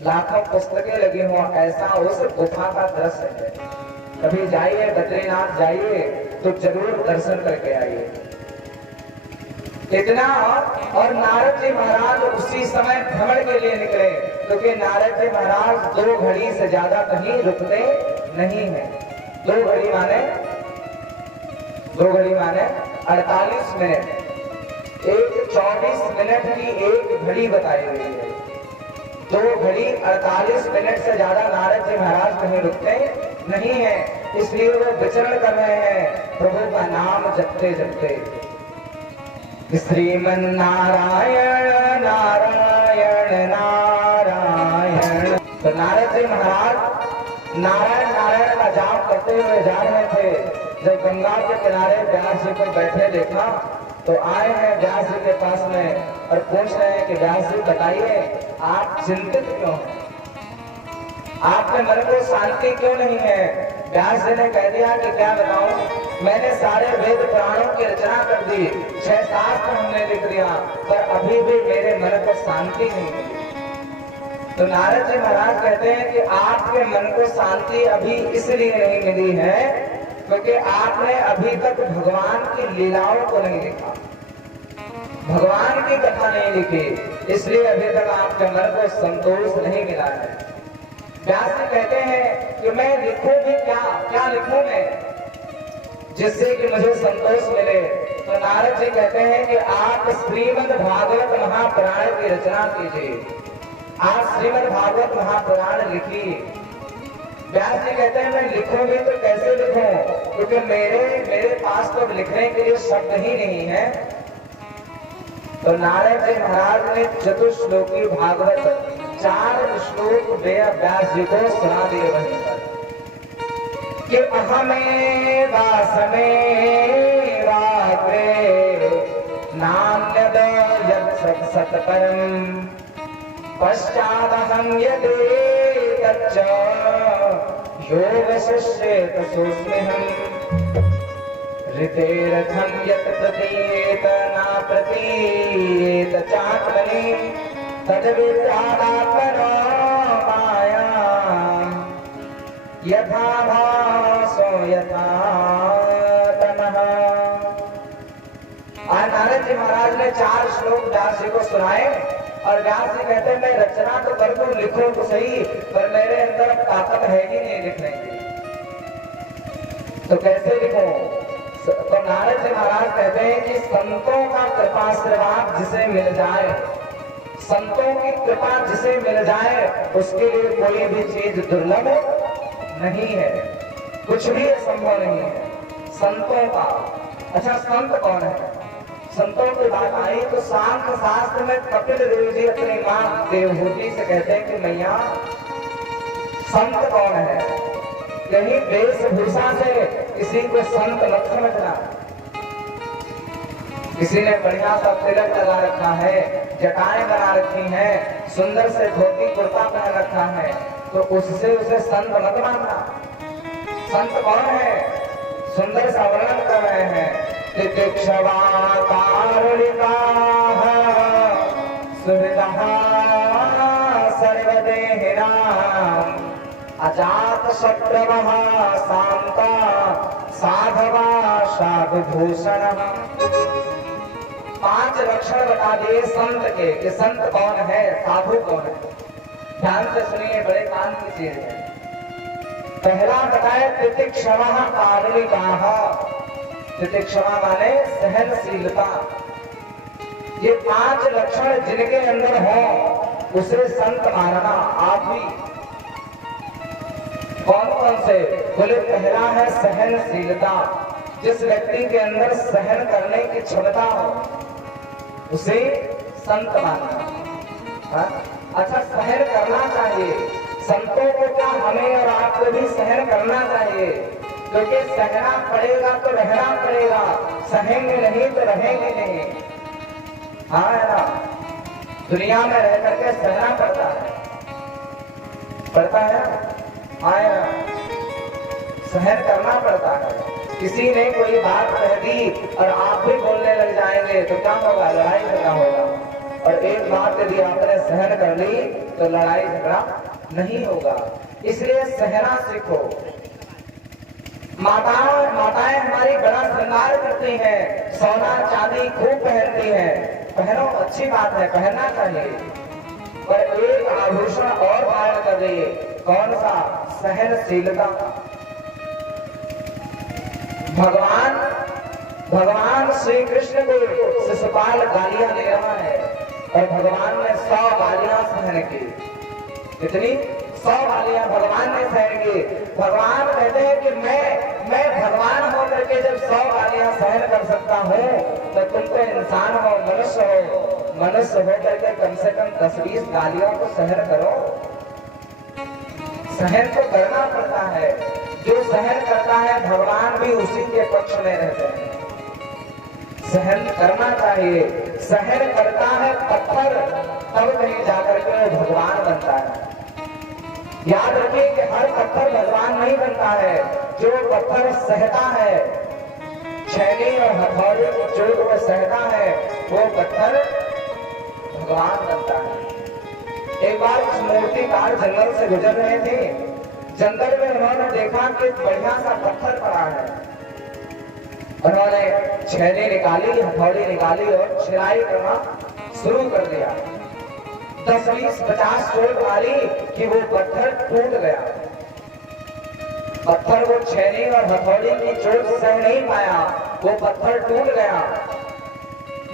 लाखों पुस्तकें लगी हों, ऐसा उस गुफा का दृश्य है। कभी जाइए, बद्रीनाथ जाइए तो जरूर दर्शन करके आइए। इतना, और नारद जी महाराज उसी समय भ्रमण के लिए निकले, क्योंकि नारद जी महाराज 2 घड़ी से ज्यादा कहीं रुकते नहीं है। 2 घड़ी माने 48 मिनट, एक 24 मिनट की एक घड़ी बताई गई है। 2 घड़ी 48 मिनट से ज्यादा नारद जी महाराज कहीं रुकते नहीं है, इसलिए वो विचरण कर रहे हैं प्रभु का नाम जपते जपते। श्रीमन नारायण नारायण नारायण। तो नारद जी महाराज नारायण नारायण का जाप करते हुए जा रहे थे। जब गंगा के किनारे व्यास जी को बैठे देखा तो आए हैं व्यास जी के पास में और पूछ रहे हैं कि व्यास जी बताइए, आप चिंतित क्यों हैं, आपके मन को शांति क्यों नहीं है। व्यास जी ने कह दिया कि क्या बताऊं, मैंने सारे वेद पुराणों की रचना कर दी, 6 शास्त्र हमने लिख दिया, पर अभी भी मेरे मन को शांति नहीं मिली। तो नारद जी महाराज कहते हैं कि आपके मन को शांति अभी इसलिए नहीं मिली है क्योंकि आपने अभी तक भगवान की लीलाओं को नहीं लिखा, भगवान की कथा नहीं लिखी, इसलिए अभी तक आपके मन को संतोष नहीं मिला है। व्यास जी कहते हैं कि मैं लिखूं भी क्या लिखूं मैं जिससे कि मुझे संतोष मिले। तो नारद जी कहते हैं कि आप श्रीमद् भागवत महापुराण की रचना कीजिए, आप श्रीमद् भागवत महापुराण लिखिए। व्यास जी कहते हैं मैं लिखूंगी तो कैसे लिखूं, क्योंकि मेरे पास तो लिखने के लिए शब्द ही नहीं है। तो नारद जी महाराज ने चतुश्लोकी भागवत 4 श्लोक व्यास जी को सुना दिए वहीं पर कि अहमे वासमे वाग्रे नान्यद यत् सत्परम् पश्चादहं यदि तच्च योगशिष्येत सोऽस्म्यहम् ऋतेरथं यत् प्रतीयेत न प्रतीयेत चात्मनि तद्विद्यात्मनो मायाम् यथा भासो यथा तमः। नारद जी महाराज ने 4 श्लोक व्यास जी को सुनाए और व्यास जी कहते हैं मैं रचना तो कर दूं, लिखूं तो सही, पर मेरे अंदर अब ताकत है ही नहीं लिखने की, तो कैसे लिखूं। तो नारद जी महाराज कहते हैं कि संतों का कृपाशीर्वाद जिसे मिल जाए, संतों की कृपा जिसे मिल जाए उसके लिए कोई भी चीज दुर्लभ नहीं है, कुछ भी असंभव नहीं है संतों का। अच्छा संत कौन है, संतों की बात आई तो सांख्य शास्त्र में कपिल देव जी अपनी मां देवहूति से कहते हैं कि मैया संत कौन है, कहीं वेशभूषा से किसी को संत मत समझना। किसी ने बढ़िया सा तिलक लगा रखा है, जटाएं बना रखी हैं, सुंदर से धोती कुर्ता पहन रखा है, तो उससे उसे संत मत मानना। संत कौन है, सुंदर सा वर्णन कर रहे हैं, तितिक्षवा कारुणिकाः सुहृदः सर्वदेहिनाम् अजातशत्रुवः शान्ता साधवा साधुभूषणः। 5 लक्षण बता दिए संत के कि संत कौन है, साधु कौन है। ध्यान से सुनिए, बड़े काम की चीज है। पहला बताया तितिक्षवा कारुणिकाः, तितिक्षमा माने सहनशीलता। ये 5 लक्षण जिनके अंदर हो उसे संत मानना। आप भी कौन कौन से बोले, पहला है सहनशीलता, जिस व्यक्ति के अंदर सहन करने की क्षमता हो उसे संत मानना। अच्छा सहन करना चाहिए, संतों को क्या हमें और आपको भी सहन करना चाहिए, क्योंकि सहना पड़ेगा तो रहना पड़ेगा, सहेंगे नहीं तो रहेंगे नहीं। हाँ है ना, दुनिया में रह करके सहना पड़ता है, हाँ है ना, सहन करना पड़ता है। किसी ने कोई बात कह दी और आप भी बोलने लग जाएंगे तो क्या होगा, लड़ाई झगड़ा होगा। और एक बात यदि आपने सहन कर ली तो लड़ाई झगड़ा नहीं होगा। इसलिए सहना सीखो। माताएं हमारी बड़ा श्रृंगार करती हैं, सोना चांदी खूब पहनती हैं, पहनो अच्छी बात है, पहनना चाहिए, पर एक आभूषण और धारण कर रही है, कौन सा, सहनशीलता का। भगवान श्री कृष्ण को शिशुपाल गालियां दे रहा है और भगवान ने 100 गालियां सहन की। कितनी, 100 गालियां भगवान ने सहन की। भगवान कहते हैं कि मैं भगवान होकर के जब 100 गालियां सहन कर सकता हूँ तो तुम तो इंसान हो, मनुष्य हो करके कम से कम 10-20 गालियों को सहन करो। सहन तो करना पड़ता है, जो सहन करता है भगवान भी उसी के पक्ष में रहते हैं। सहन करना चाहिए। सहन करता है पत्थर, तब कहीं जाकर के वो भगवान बनता है। याद रखिए कि हर पत्थर भगवान नहीं बनता है। जो पत्थर सहता है, छैनी और हथौड़े की चोट को सहता है, वो पत्थर भगवान बनता है। एक बार कुछ मूर्तिकार जंगल से गुजर रहे थे। जंगल में उन्होंने देखा कि बढ़िया सा पत्थर पड़ा है। उन्होंने छैनी निकाली, हथौड़ी निकाली और छिलाई करना शुरू कर दिया। 10, 20, 50 चोट मारी कि वो पत्थर टूट गया। पत्थर को छैनी और हथौड़ी की चोट सह नहीं पाया, वो पत्थर टूट गया।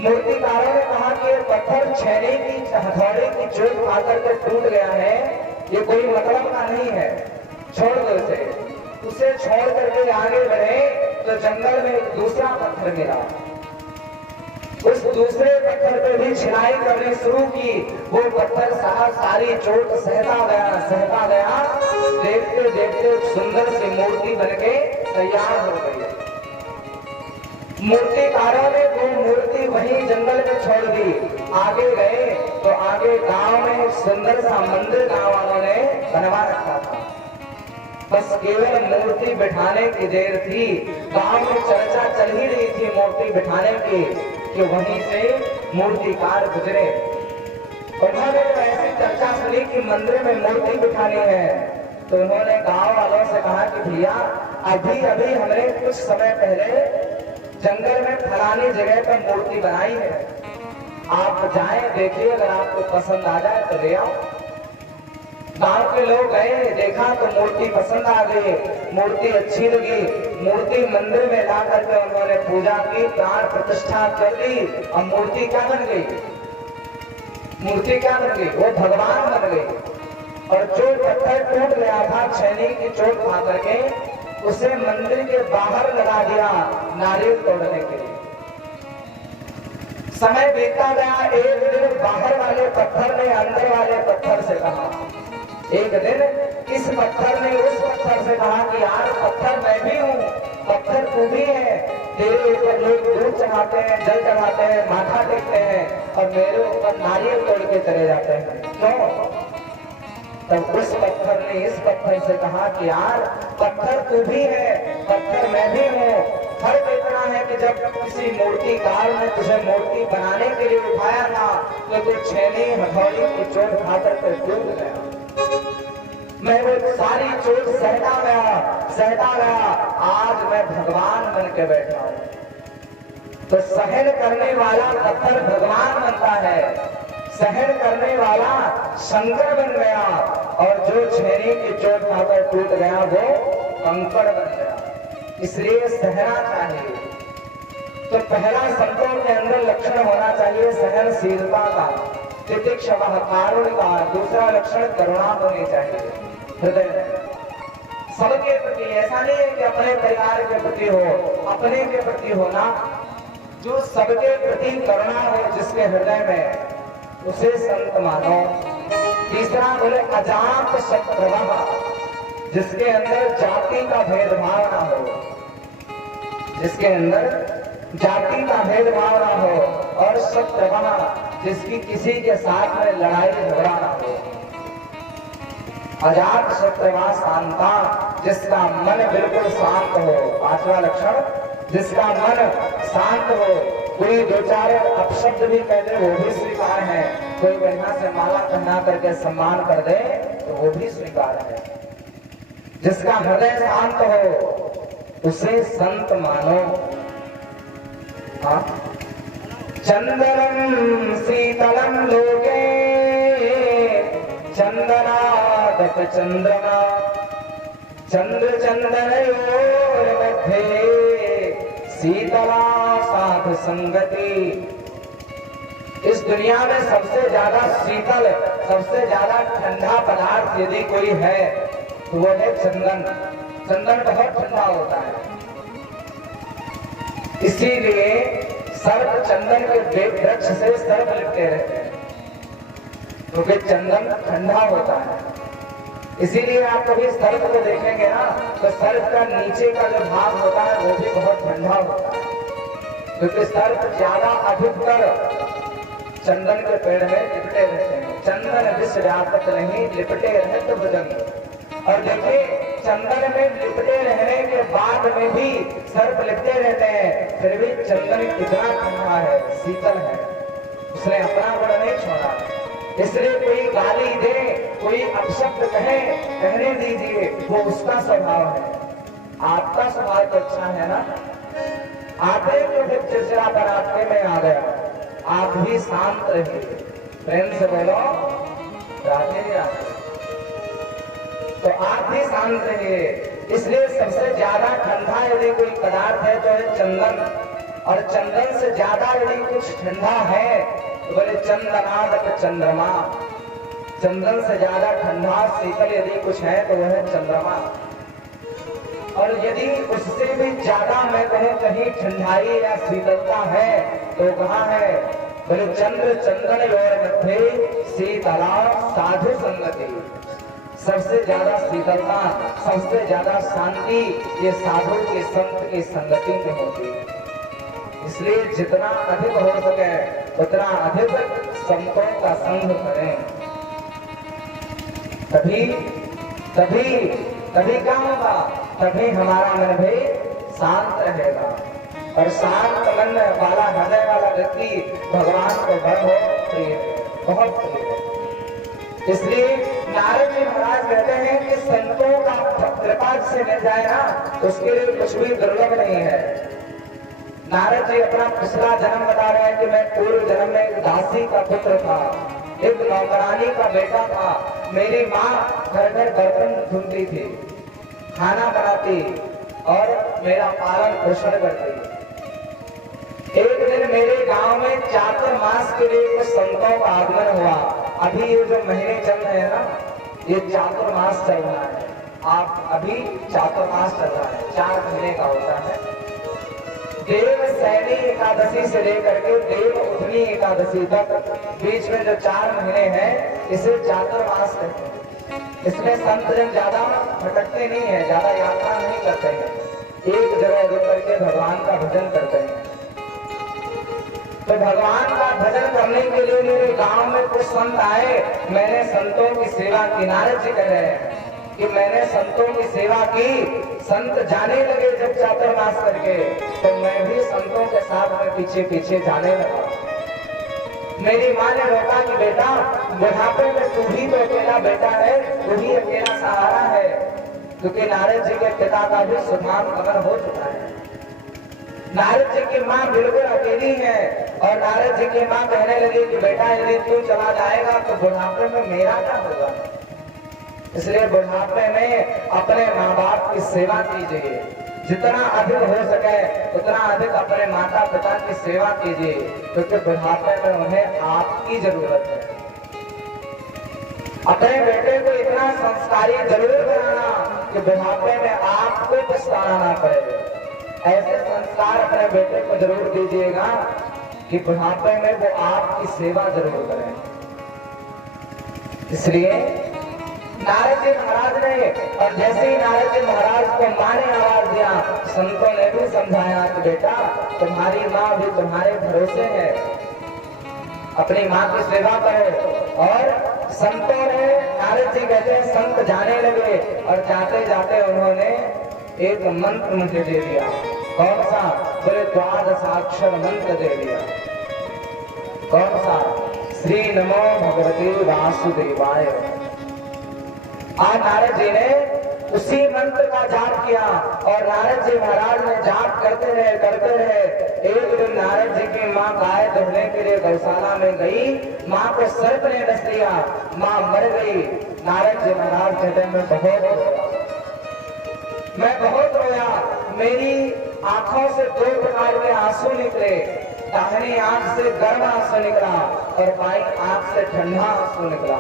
मूर्तिकारों ने कहा कि पत्थर छैनी की हथौड़ी की चोट खाकर के टूट गया है, ये कोई मतलब का नहीं है, छोड़ दो इसे। उसे छोड़ करके आगे बढ़े तो जंगल में एक दूसरा पत्थर मिला। उस दूसरे पत्थर पे भी छिलाई करनी शुरू की। वो पत्थर सारी चोट सहता गया। देखते देखते सुंदर सी मूर्ति बनके तैयार हो गई। मूर्तिकारों ने वो मूर्ति वहीं जंगल में छोड़ दी। आगे गए तो आगे गांव में एक सुंदर सा मंदिर गांव वालों ने बनवा रखा था। बस केवल मूर्ति बिठाने की देर थी। गांव में चर्चा चल ही रही थी मूर्ति बिठाने की कि वहीं से मूर्तिकार गुजरे। उन्होंने तो ऐसी चर्चा सुनी कि मंदिर में मूर्ति बिठानी है, तो उन्होंने गांव वालों से कहा कि भैया अभी अभी हमने कुछ समय पहले जंगल में फलानी जगह पर मूर्ति बनाई है, आप जाएं देखिए, अगर आपको पसंद आ जाए तो ले आओ। गांव के लोग गए, देखा तो मूर्ति पसंद आ गई, मूर्ति अच्छी लगी। मूर्ति मंदिर में ला करके उन्होंने पूजा की, प्राण प्रतिष्ठा कर ली और मूर्ति क्या बन गई? मूर्ति क्या बन गई? वो भगवान बन गई। और जो पत्थर टूट गया था छैनी की चोट खा करके, उसे मंदिर के बाहर लगा दिया नारियल तोड़ने के लिए। समय बीतता गया। एक दिन बाहर वाले पत्थर ने अंदर वाले पत्थर से कहा, एक दिन इस पत्थर ने उस पत्थर से कहा कि यार पत्थर मैं भी हूँ, पत्थर तू भी है, तेरे ऊपर लोग दूध चढ़ाते हैं, जल चढ़ाते हैं, माथा टेकते हैं और मेरे ऊपर नारियल तोड़ के चले जाते हैं, क्यों? तब उस पत्थर ने इस पत्थर से कहा कि यार पत्थर तू भी है, पत्थर मैं भी हूँ। फर्क इतना है कि जब किसी मूर्तिकार ने तुझे मूर्ति बनाने के लिए उठाया था तो तू छैनी हथौड़ी की चोट खाकर के डूब गया। मैं वो सारी चोट सहता गया, आज मैं भगवान बन के बैठा हूं। तो सहन करने वाला पत्थर भगवान बनता है, सहन करने वाला शंकर बन गया, और जो छैनी की चोट खाकर टूट गया वो कंकड़ बन गया। इसलिए सहना चाहिए। तो पहला संतों के अंदर लक्षण होना चाहिए सहनशीलता का, तितिक्षवः कारुण्य का। दूसरा लक्षण करुणा होनी चाहिए हृदय में सबके प्रति। ऐसा नहीं है कि अपने परिवार के प्रति हो, अपने के प्रति होना, जो सबके प्रति करुणा हो जिसके हृदय में, उसे संत मानो। तीसरा बोले अजात शत्रुवः, जिसके अंदर जाति का भेदभाव ना हो, जिसके अंदर जाति का भेदभाव ना हो, और शत्रुवः, जिसकी किसी के साथ में लड़ाई झगड़ा ना हो। अजात शत्रुवः शांता, जिसका मन बिल्कुल शांत हो। पांचवा लक्षण, जिसका मन शांत हो। कोई दो चार अपशब्द भी कह दे वो भी स्वीकार है, कोई बढ़िया से माला पहना करके सम्मान कर दे तो वो भी स्वीकार है। जिसका हृदय शांत हो उसे संत मानो। हाँ, चंदनम शीतलम लोके चंदनागत चंद्रमा चंद्र चंदनयोर मध्ये शीतला साधु संगति। इस दुनिया में सबसे ज्यादा शीतल, सबसे ज्यादा ठंडा पदार्थ यदि कोई है तो वो है चंदन। चंदन बहुत ठंडा होता है, इसीलिए सर्प चंदन के वृक्ष से सर्प लिपटे रहते हैं, क्योंकि चंदन ठंडा होता है। इसीलिए आप कभी सर्प को देखेंगे ना तो सर्प का नीचे का जो भाग होता है वो भी बहुत ठंडा होता है। क्योंकि सर्प ज्यादा अधिकतर चंदन के पेड़ में लिपटे रहते हैं। चंदन विष व्यापक नहीं, लिपटे रहते भुजंग। और देखिए चंदन में लिपटे रहने के बाद में भी सर्प लिपटे रहते हैं, फिर भी चंदन कितना ठंडा है, शीतल है, उसने अपना गुण नहीं छोड़ा। इसलिए कोई गाली दे, कोई अपशब्द कहे, कहने दीजिए, वो उसका स्वभाव है। आपका स्वभाव तो अच्छा है ना। आते तो फिर चिड़चिड़ा बनाते में आ गया, आप भी शांत रहिए, प्रेम से बोलो राधे राधे। तो आप भी शांत रहिए। इसलिए सबसे ज्यादा ठंडा यदि कोई पदार्थ है तो है चंदन, और चंदन से ज्यादा यदि कुछ ठंडा है तो बोले चंदनादक चंद्रमा। चंदन से ज्यादा ठंडा शीतल यदि कुछ है तो वह है चंद्रमा। और यदि उससे भी ज्यादा मैं कहूं कहीं ठंडाई या शीतलता है तो कहाँ है, बोले चंद्र चंदन योर मध्य शीतला साधु संगति। सबसे ज्यादा शीतलता, सबसे ज्यादा शांति ये साधु के संत की संगति में होती है। इसलिए जितना अधिक हो सके उतना अधिक संतों का संग करें, तभी तभी तभी क्या होगा, तभी हमारा मन भी शांत रहेगा। और शांत मन वाला, हृदय वाला व्यक्ति भगवान को बहुत प्रिय है, बहुत प्रिय है। इसलिए नारद जी महाराज कहते हैं कि संतों का कृपा से मिल जाए ना, उसके लिए कुछ भी दुर्लभ नहीं है। नारद जी अपना पिछला जन्म बता रहे हैं कि मैं पूर्व जन्म में एक दासी का पुत्र था, एक नौकरानी का बेटा था। मेरी माँ घर घर बर्तन धुलती थी, खाना बनाती और मेरा पालन पोषण करती। एक दिन मेरे गांव में चातुर्मास के लिए कुछ संतों का आगमन हुआ। अभी ये जो महीने चल रहे हैं ना, ये चातुर्मास चल रहा है। आप अभी चातुर्मास चल रहा है, 4 महीने का होता है। देव सैनी एकादशी से लेकर के देव उठनी एकादशी तक बीच में जो 4 महीने हैं, इसे चातुर्मास कहते हैं। इसमें संत जन ज्यादा भटकते नहीं है, ज्यादा यात्रा नहीं करते हैं, एक जगह रुक करके भगवान का भजन करते हैं। तो भगवान का भजन करने के लिए मेरे गांव में कुछ संत आए, मैंने संतों की सेवा की। नारद जी कह रहे हैं कि मैंने संतों की सेवा की, संत जाने लगे जब चातुर्मास करके, तो मैं भी संतों के साथ में पीछे पीछे जाने लगा। मेरी माँ ने रोका कि बेटा बुढ़ापे में तू ही तो अकेला बेटा है, तू ही अकेला सहारा है, क्योंकि नारद जी के पिता का भी सुधाम कमर हो चुका है। नारद जी की माँ बिल्कुल अकेली है, और नारद जी की माँ कहने लगी कि बेटा यदि तू चला जाएगा तो बुढ़ापे में मेरा क्या होगा। इसलिए बुढ़ापे में अपने माँ बाप की सेवा कीजिए, जितना अधिक हो सके उतना अधिक अपने माता पिता की सेवा कीजिए, क्योंकि बुढ़ापे में उन्हें आपकी जरूरत है। अपने बेटे को इतना संस्कारी जरूर बनाना कि बुढ़ापे में आपको पछताना ना पड़े। ऐसे संस्कार अपने बेटे को जरूर दीजिएगा कि बुढ़ापे में वो आपकी सेवा जरूर करें। इसलिए नारद जी महाराज ने, और जैसे ही नारद जी महाराज को माँ ने आवाज दिया, संतों ने भी समझाया कि बेटा तुम्हारी माँ भी तुम्हारे भरोसे है, अपनी माँ की सेवा करो। और संतों ने, नारद जी कहते हैं संत जाने लगे, और जाते जाते उन्होंने एक मंत्र मुझे दे दिया। कौन सा? बोले 12 मंत्र दे दिया। कौन सा? श्री नमो भगवते वासुदेवाय। आज नारद जी ने उसी मंत्र का जाप किया, और नारद जी महाराज ने जाप करते रहे। एक दिन नारद जी की माँ गाय दुहने के लिए गौशाला में गई, माँ को सर्प ने डस लिया, माँ मर गई। नारद जी महाराज कहते हैं मैं बहुत रोया, मेरी आंखों से 2 प्रकार के आंसू निकले। दाहिनी आंख से गर्म आंसू निकला और बाईं आंख से ठंडा आंसू निकला।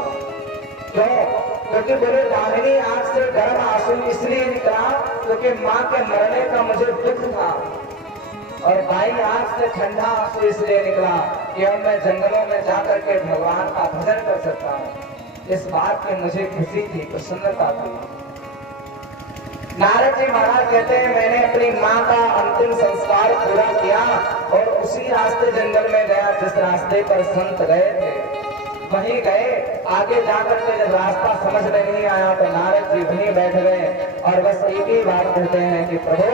क्यों? क्योंकि बोले दाहिनी आंख से गर्म आंसू इसलिए निकला क्योंकि माँ के मरने का मुझे दुख था, और बाईं आंख से ठंडा आंसू इसलिए निकला कि अब मैं जंगलों में जाकर के भगवान का भजन कर सकता हूँ। इस बात की मुझे खुशी थी, प्रसन्नता थी। नारद जी महाराज कहते हैं मैंने अपनी माँ का अंतिम संस्कार पूरा किया, और उसी रास्ते जंगल में गया जिस रास्ते पर संत गए थे, वहीं गए। आगे जाकर के जब रास्ता समझ में नहीं आया तो नारद जी वहीं बैठ गए और बस एक ही बात कहते हैं कि प्रभु,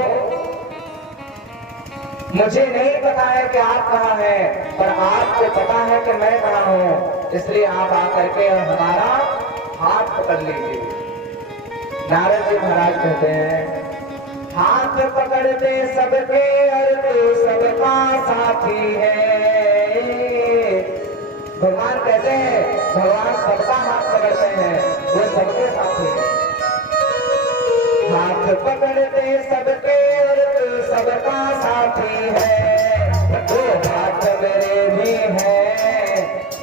मुझे नहीं पता है कि आप कहाँ हैं, पर आपको पता है कि मैं कहाँ हूँ, इसलिए आप आकर के हमारा हाथ पकड़ लीजिए। नारद जी महाराज कहते हैं, हाथ पकड़ते सबके और तू सबका साथी है। भगवान कहते हैं भगवान सबका हाथ पकड़ते हैं, वो सबके साथी हैं। हाथ पकड़ते सबके और तू सबका साथी है। वो हाथ मेरे भी है,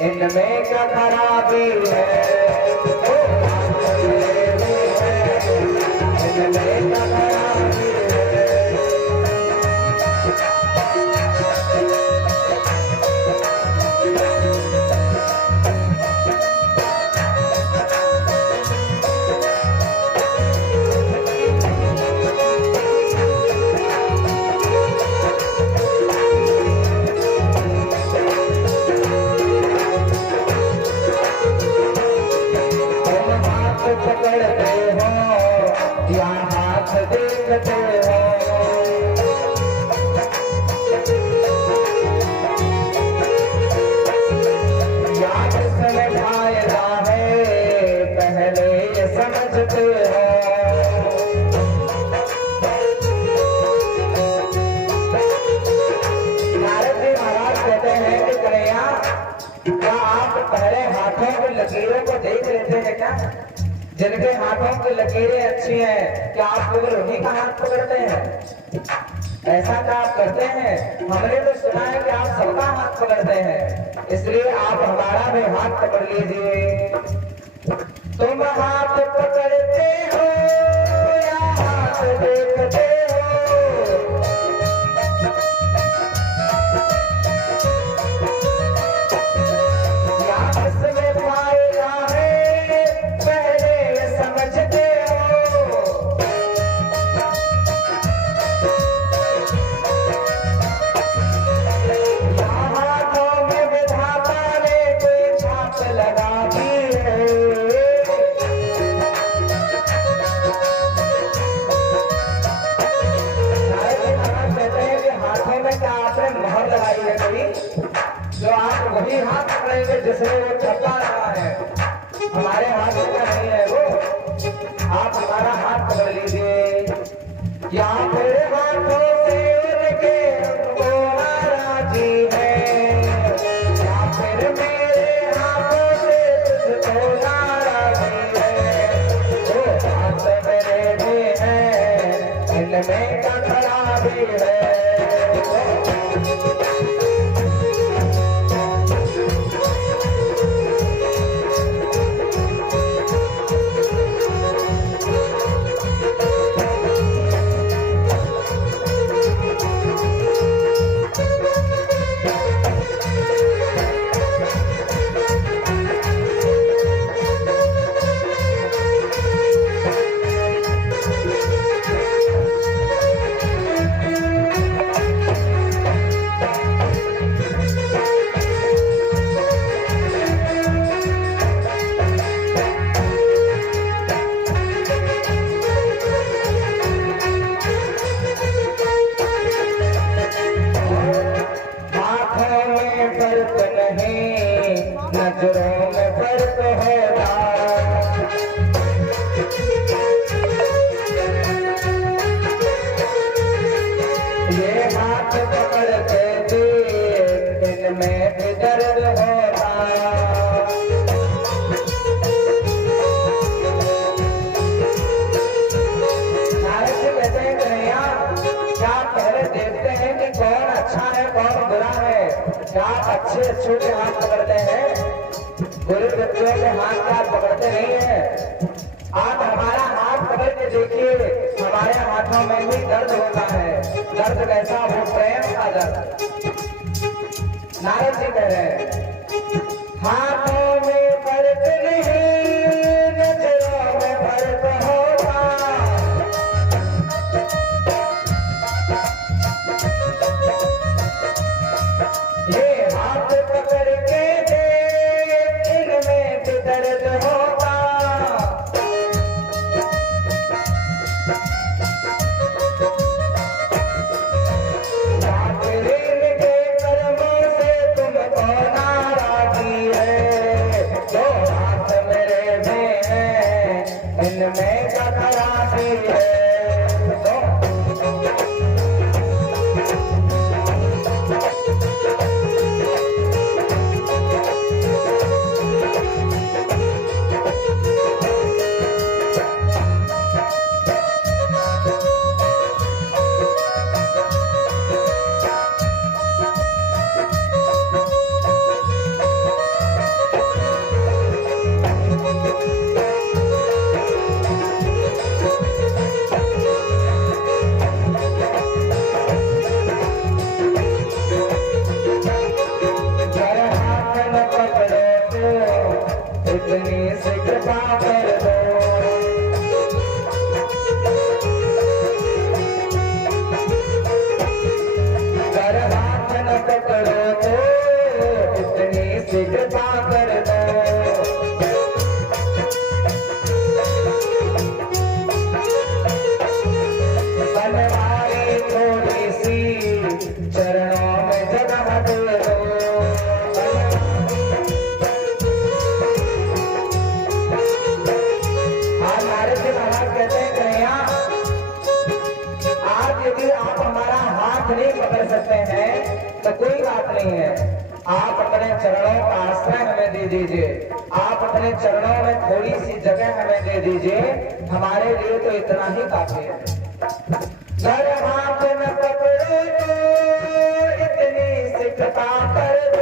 इनमें क्या खराबी है। वो हाथ मेरे भी है, इनमें क्या खराबी है। पकड़ते हो या हाथ देखते हो, याद समझाएगा है पहले ये समझते हो। नारद जी महाराज कहते हैं कि कन्हैया, क्या आप पहले हाथों की लकीरों को देख लेते हैं क्या? जिनके हाथों की लकीरें अच्छी हैं, क्या आप केवल उन्हीं का हाथ पकड़ते हैं? ऐसा क्या आप करते हैं? हमने तो सुना है कि आप सबका हाथ पकड़ते हैं, इसलिए आप हमारा भी हाथ पकड़ लीजिए। तुम हाथ पकड़ते हो या हाथ देखते हो, या इसमें फायदा है पहले समझते हो। हाथों में विधाता ने कोई छाप लगा दी है। कहते हैं कि हाथों में क्या आपने मोहर लगाई है कोई, जो आप वही हाथ पकड़ेंगे जिसमें वो छपा रहा है। हमारे हाथ में नहीं है वो, आप हमारा हाथ पकड़ लीजिए। या फिर हाथों से उनके वो नाराजी है, या फिर मेरे हाथों से तुझको नाराजी है। वो हाथ मेरे भी है, इनमें क्या खराबी है। नजरों में फर्क होगा, ये हाथ पकड़ते देख इनमें भी दर्द होगा। नारद जी कहते हैं कन्हैया, क्या पहले देखते हैं कि कौन अच्छा है कौन बुरा है? क्या आप अच्छे अच्छों के हाथ पकड़ते हैं, बुरे व्यक्तियों के हाथ का पकड़ते नहीं है? आप हमारा हाथ पकड़ के देखिए, हमारे हाथों में भी दर्द होता है। दर्द कैसा? वो प्रेम का दर्द। नारद जी कह रहे हैं, हाथों में फर्क नहीं, नजरों में फर्क होगा। दर्द होता। कातिल के कर्मों से तुमको नाराज़ी है, जो हाथ मेरे में है इनमें क्या खराबी है। नहीं पकड़ सकते हैं तो कोई बात नहीं है, आप अपने चरणों का आश्रय हमें दे दीजिए, आप अपने चरणों में थोड़ी सी जगह हमें दे दीजिए, हमारे लिए तो इतना ही काफी है। घर हाथ में पकड़ो तो इतनी सिकता कर दो,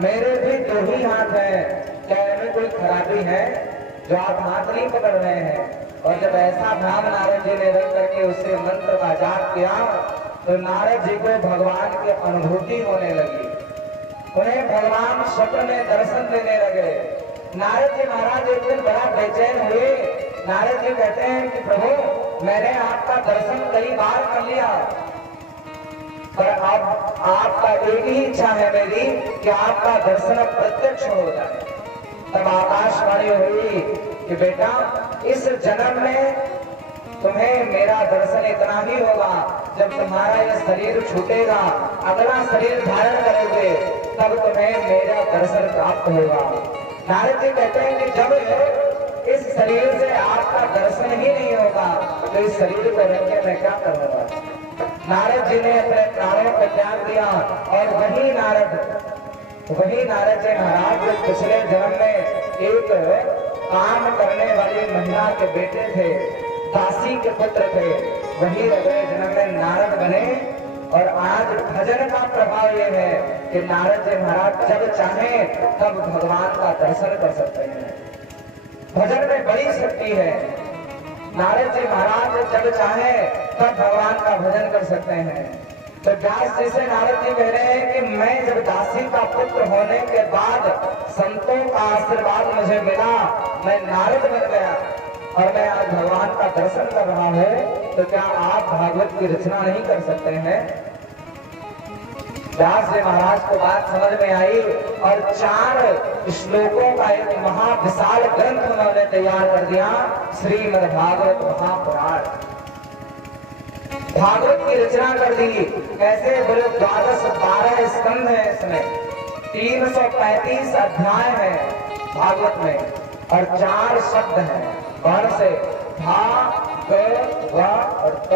मेरे भी दो ही हाथ हैं, क्या इनमें कोई खराबी है जो आप हाथ नहीं पकड़ रहे हैं? और जब ऐसा भाव नारद जी ने रख करके उससे मंत्र का जाप किया तो नारद जी को भगवान की अनुभूति होने लगी, उन्हें भगवान स्वप्न में दर्शन देने लगे। नारद जी महाराज एक दिन बड़ा बेचैन हुए। नारद जी कहते हैं कि प्रभु मैंने आपका दर्शन कई बार कर लिया, पर अब आपका एक ही इच्छा है मेरी कि आपका दर्शन प्रत्यक्ष हो जाए। तब आकाशवाणी हुई कि बेटा इस जन्म में तुम्हें मेरा दर्शन इतना ही होगा, जब तुम्हारा ये शरीर छूटेगा, अगला शरीर धारण करोगे, तब तुम्हें मेरा दर्शन प्राप्त होगा। नारद जी कहते हैं कि जब इस शरीर से आपका दर्शन ही नहीं होगा तो इस शरीर को रख के मैं क्या करूंगा। नारद जी ने अपने प्राणों को त्याग दिया और वही नारद जी महाराज पिछले जन्म में एक काम करने वाली महिला के बेटे थे, दासी के पुत्र थे, वही अगले जन्म में नारद बने। और आज भजन का प्रभाव यह है कि नारद जी महाराज जब चाहे तब भगवान का दर्शन कर सकते हैं। भजन में बड़ी शक्ति है। नारद जी महाराज जब चाहे तब भगवान का भजन कर सकते हैं। तो व्यास जी से नारद जी कह रहे हैं कि मैं जब दासी का पुत्र होने के बाद संतों का आशीर्वाद मुझे मिला, मैं नारद बन गया और मैं आज भगवान का दर्शन कर रहा हूँ, तो क्या आप भागवत की रचना नहीं कर सकते हैं? व्यास जी महाराज को बात समझ में आई और 4 श्लोकों का एक महाविशाल ग्रंथ उन्होंने तैयार कर दिया, श्रीमद् भागवत महापुराण। भागवत की रचना कर दी। कैसे? बोले 12 स्कंध है इसमें, 335 अध्याय है भागवत में और 4 शब्द हैं। कौन से? भा, ग, व और त।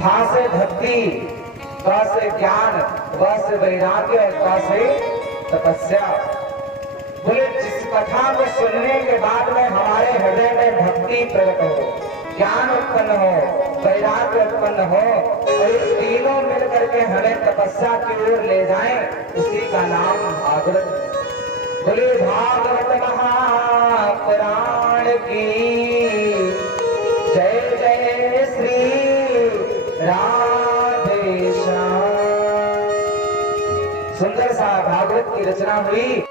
भा से भक्ति, ग से ज्ञान, व से वैराग्य और त से तपस्या। बोले जिस कथा को सुनने के बाद में हमारे हृदय में भक्ति प्रकट हो, ज्ञान उत्पन्न हो, वैराग्य उत्पन्न हो और इस तीनों मिलकर के हमें तपस्या की ओर ले जाएं, उसी का नाम भागवत। बोले भागवत महापुराण की जय जय श्री राधेश्याम। सुंदर सा भागवत की रचना हुई।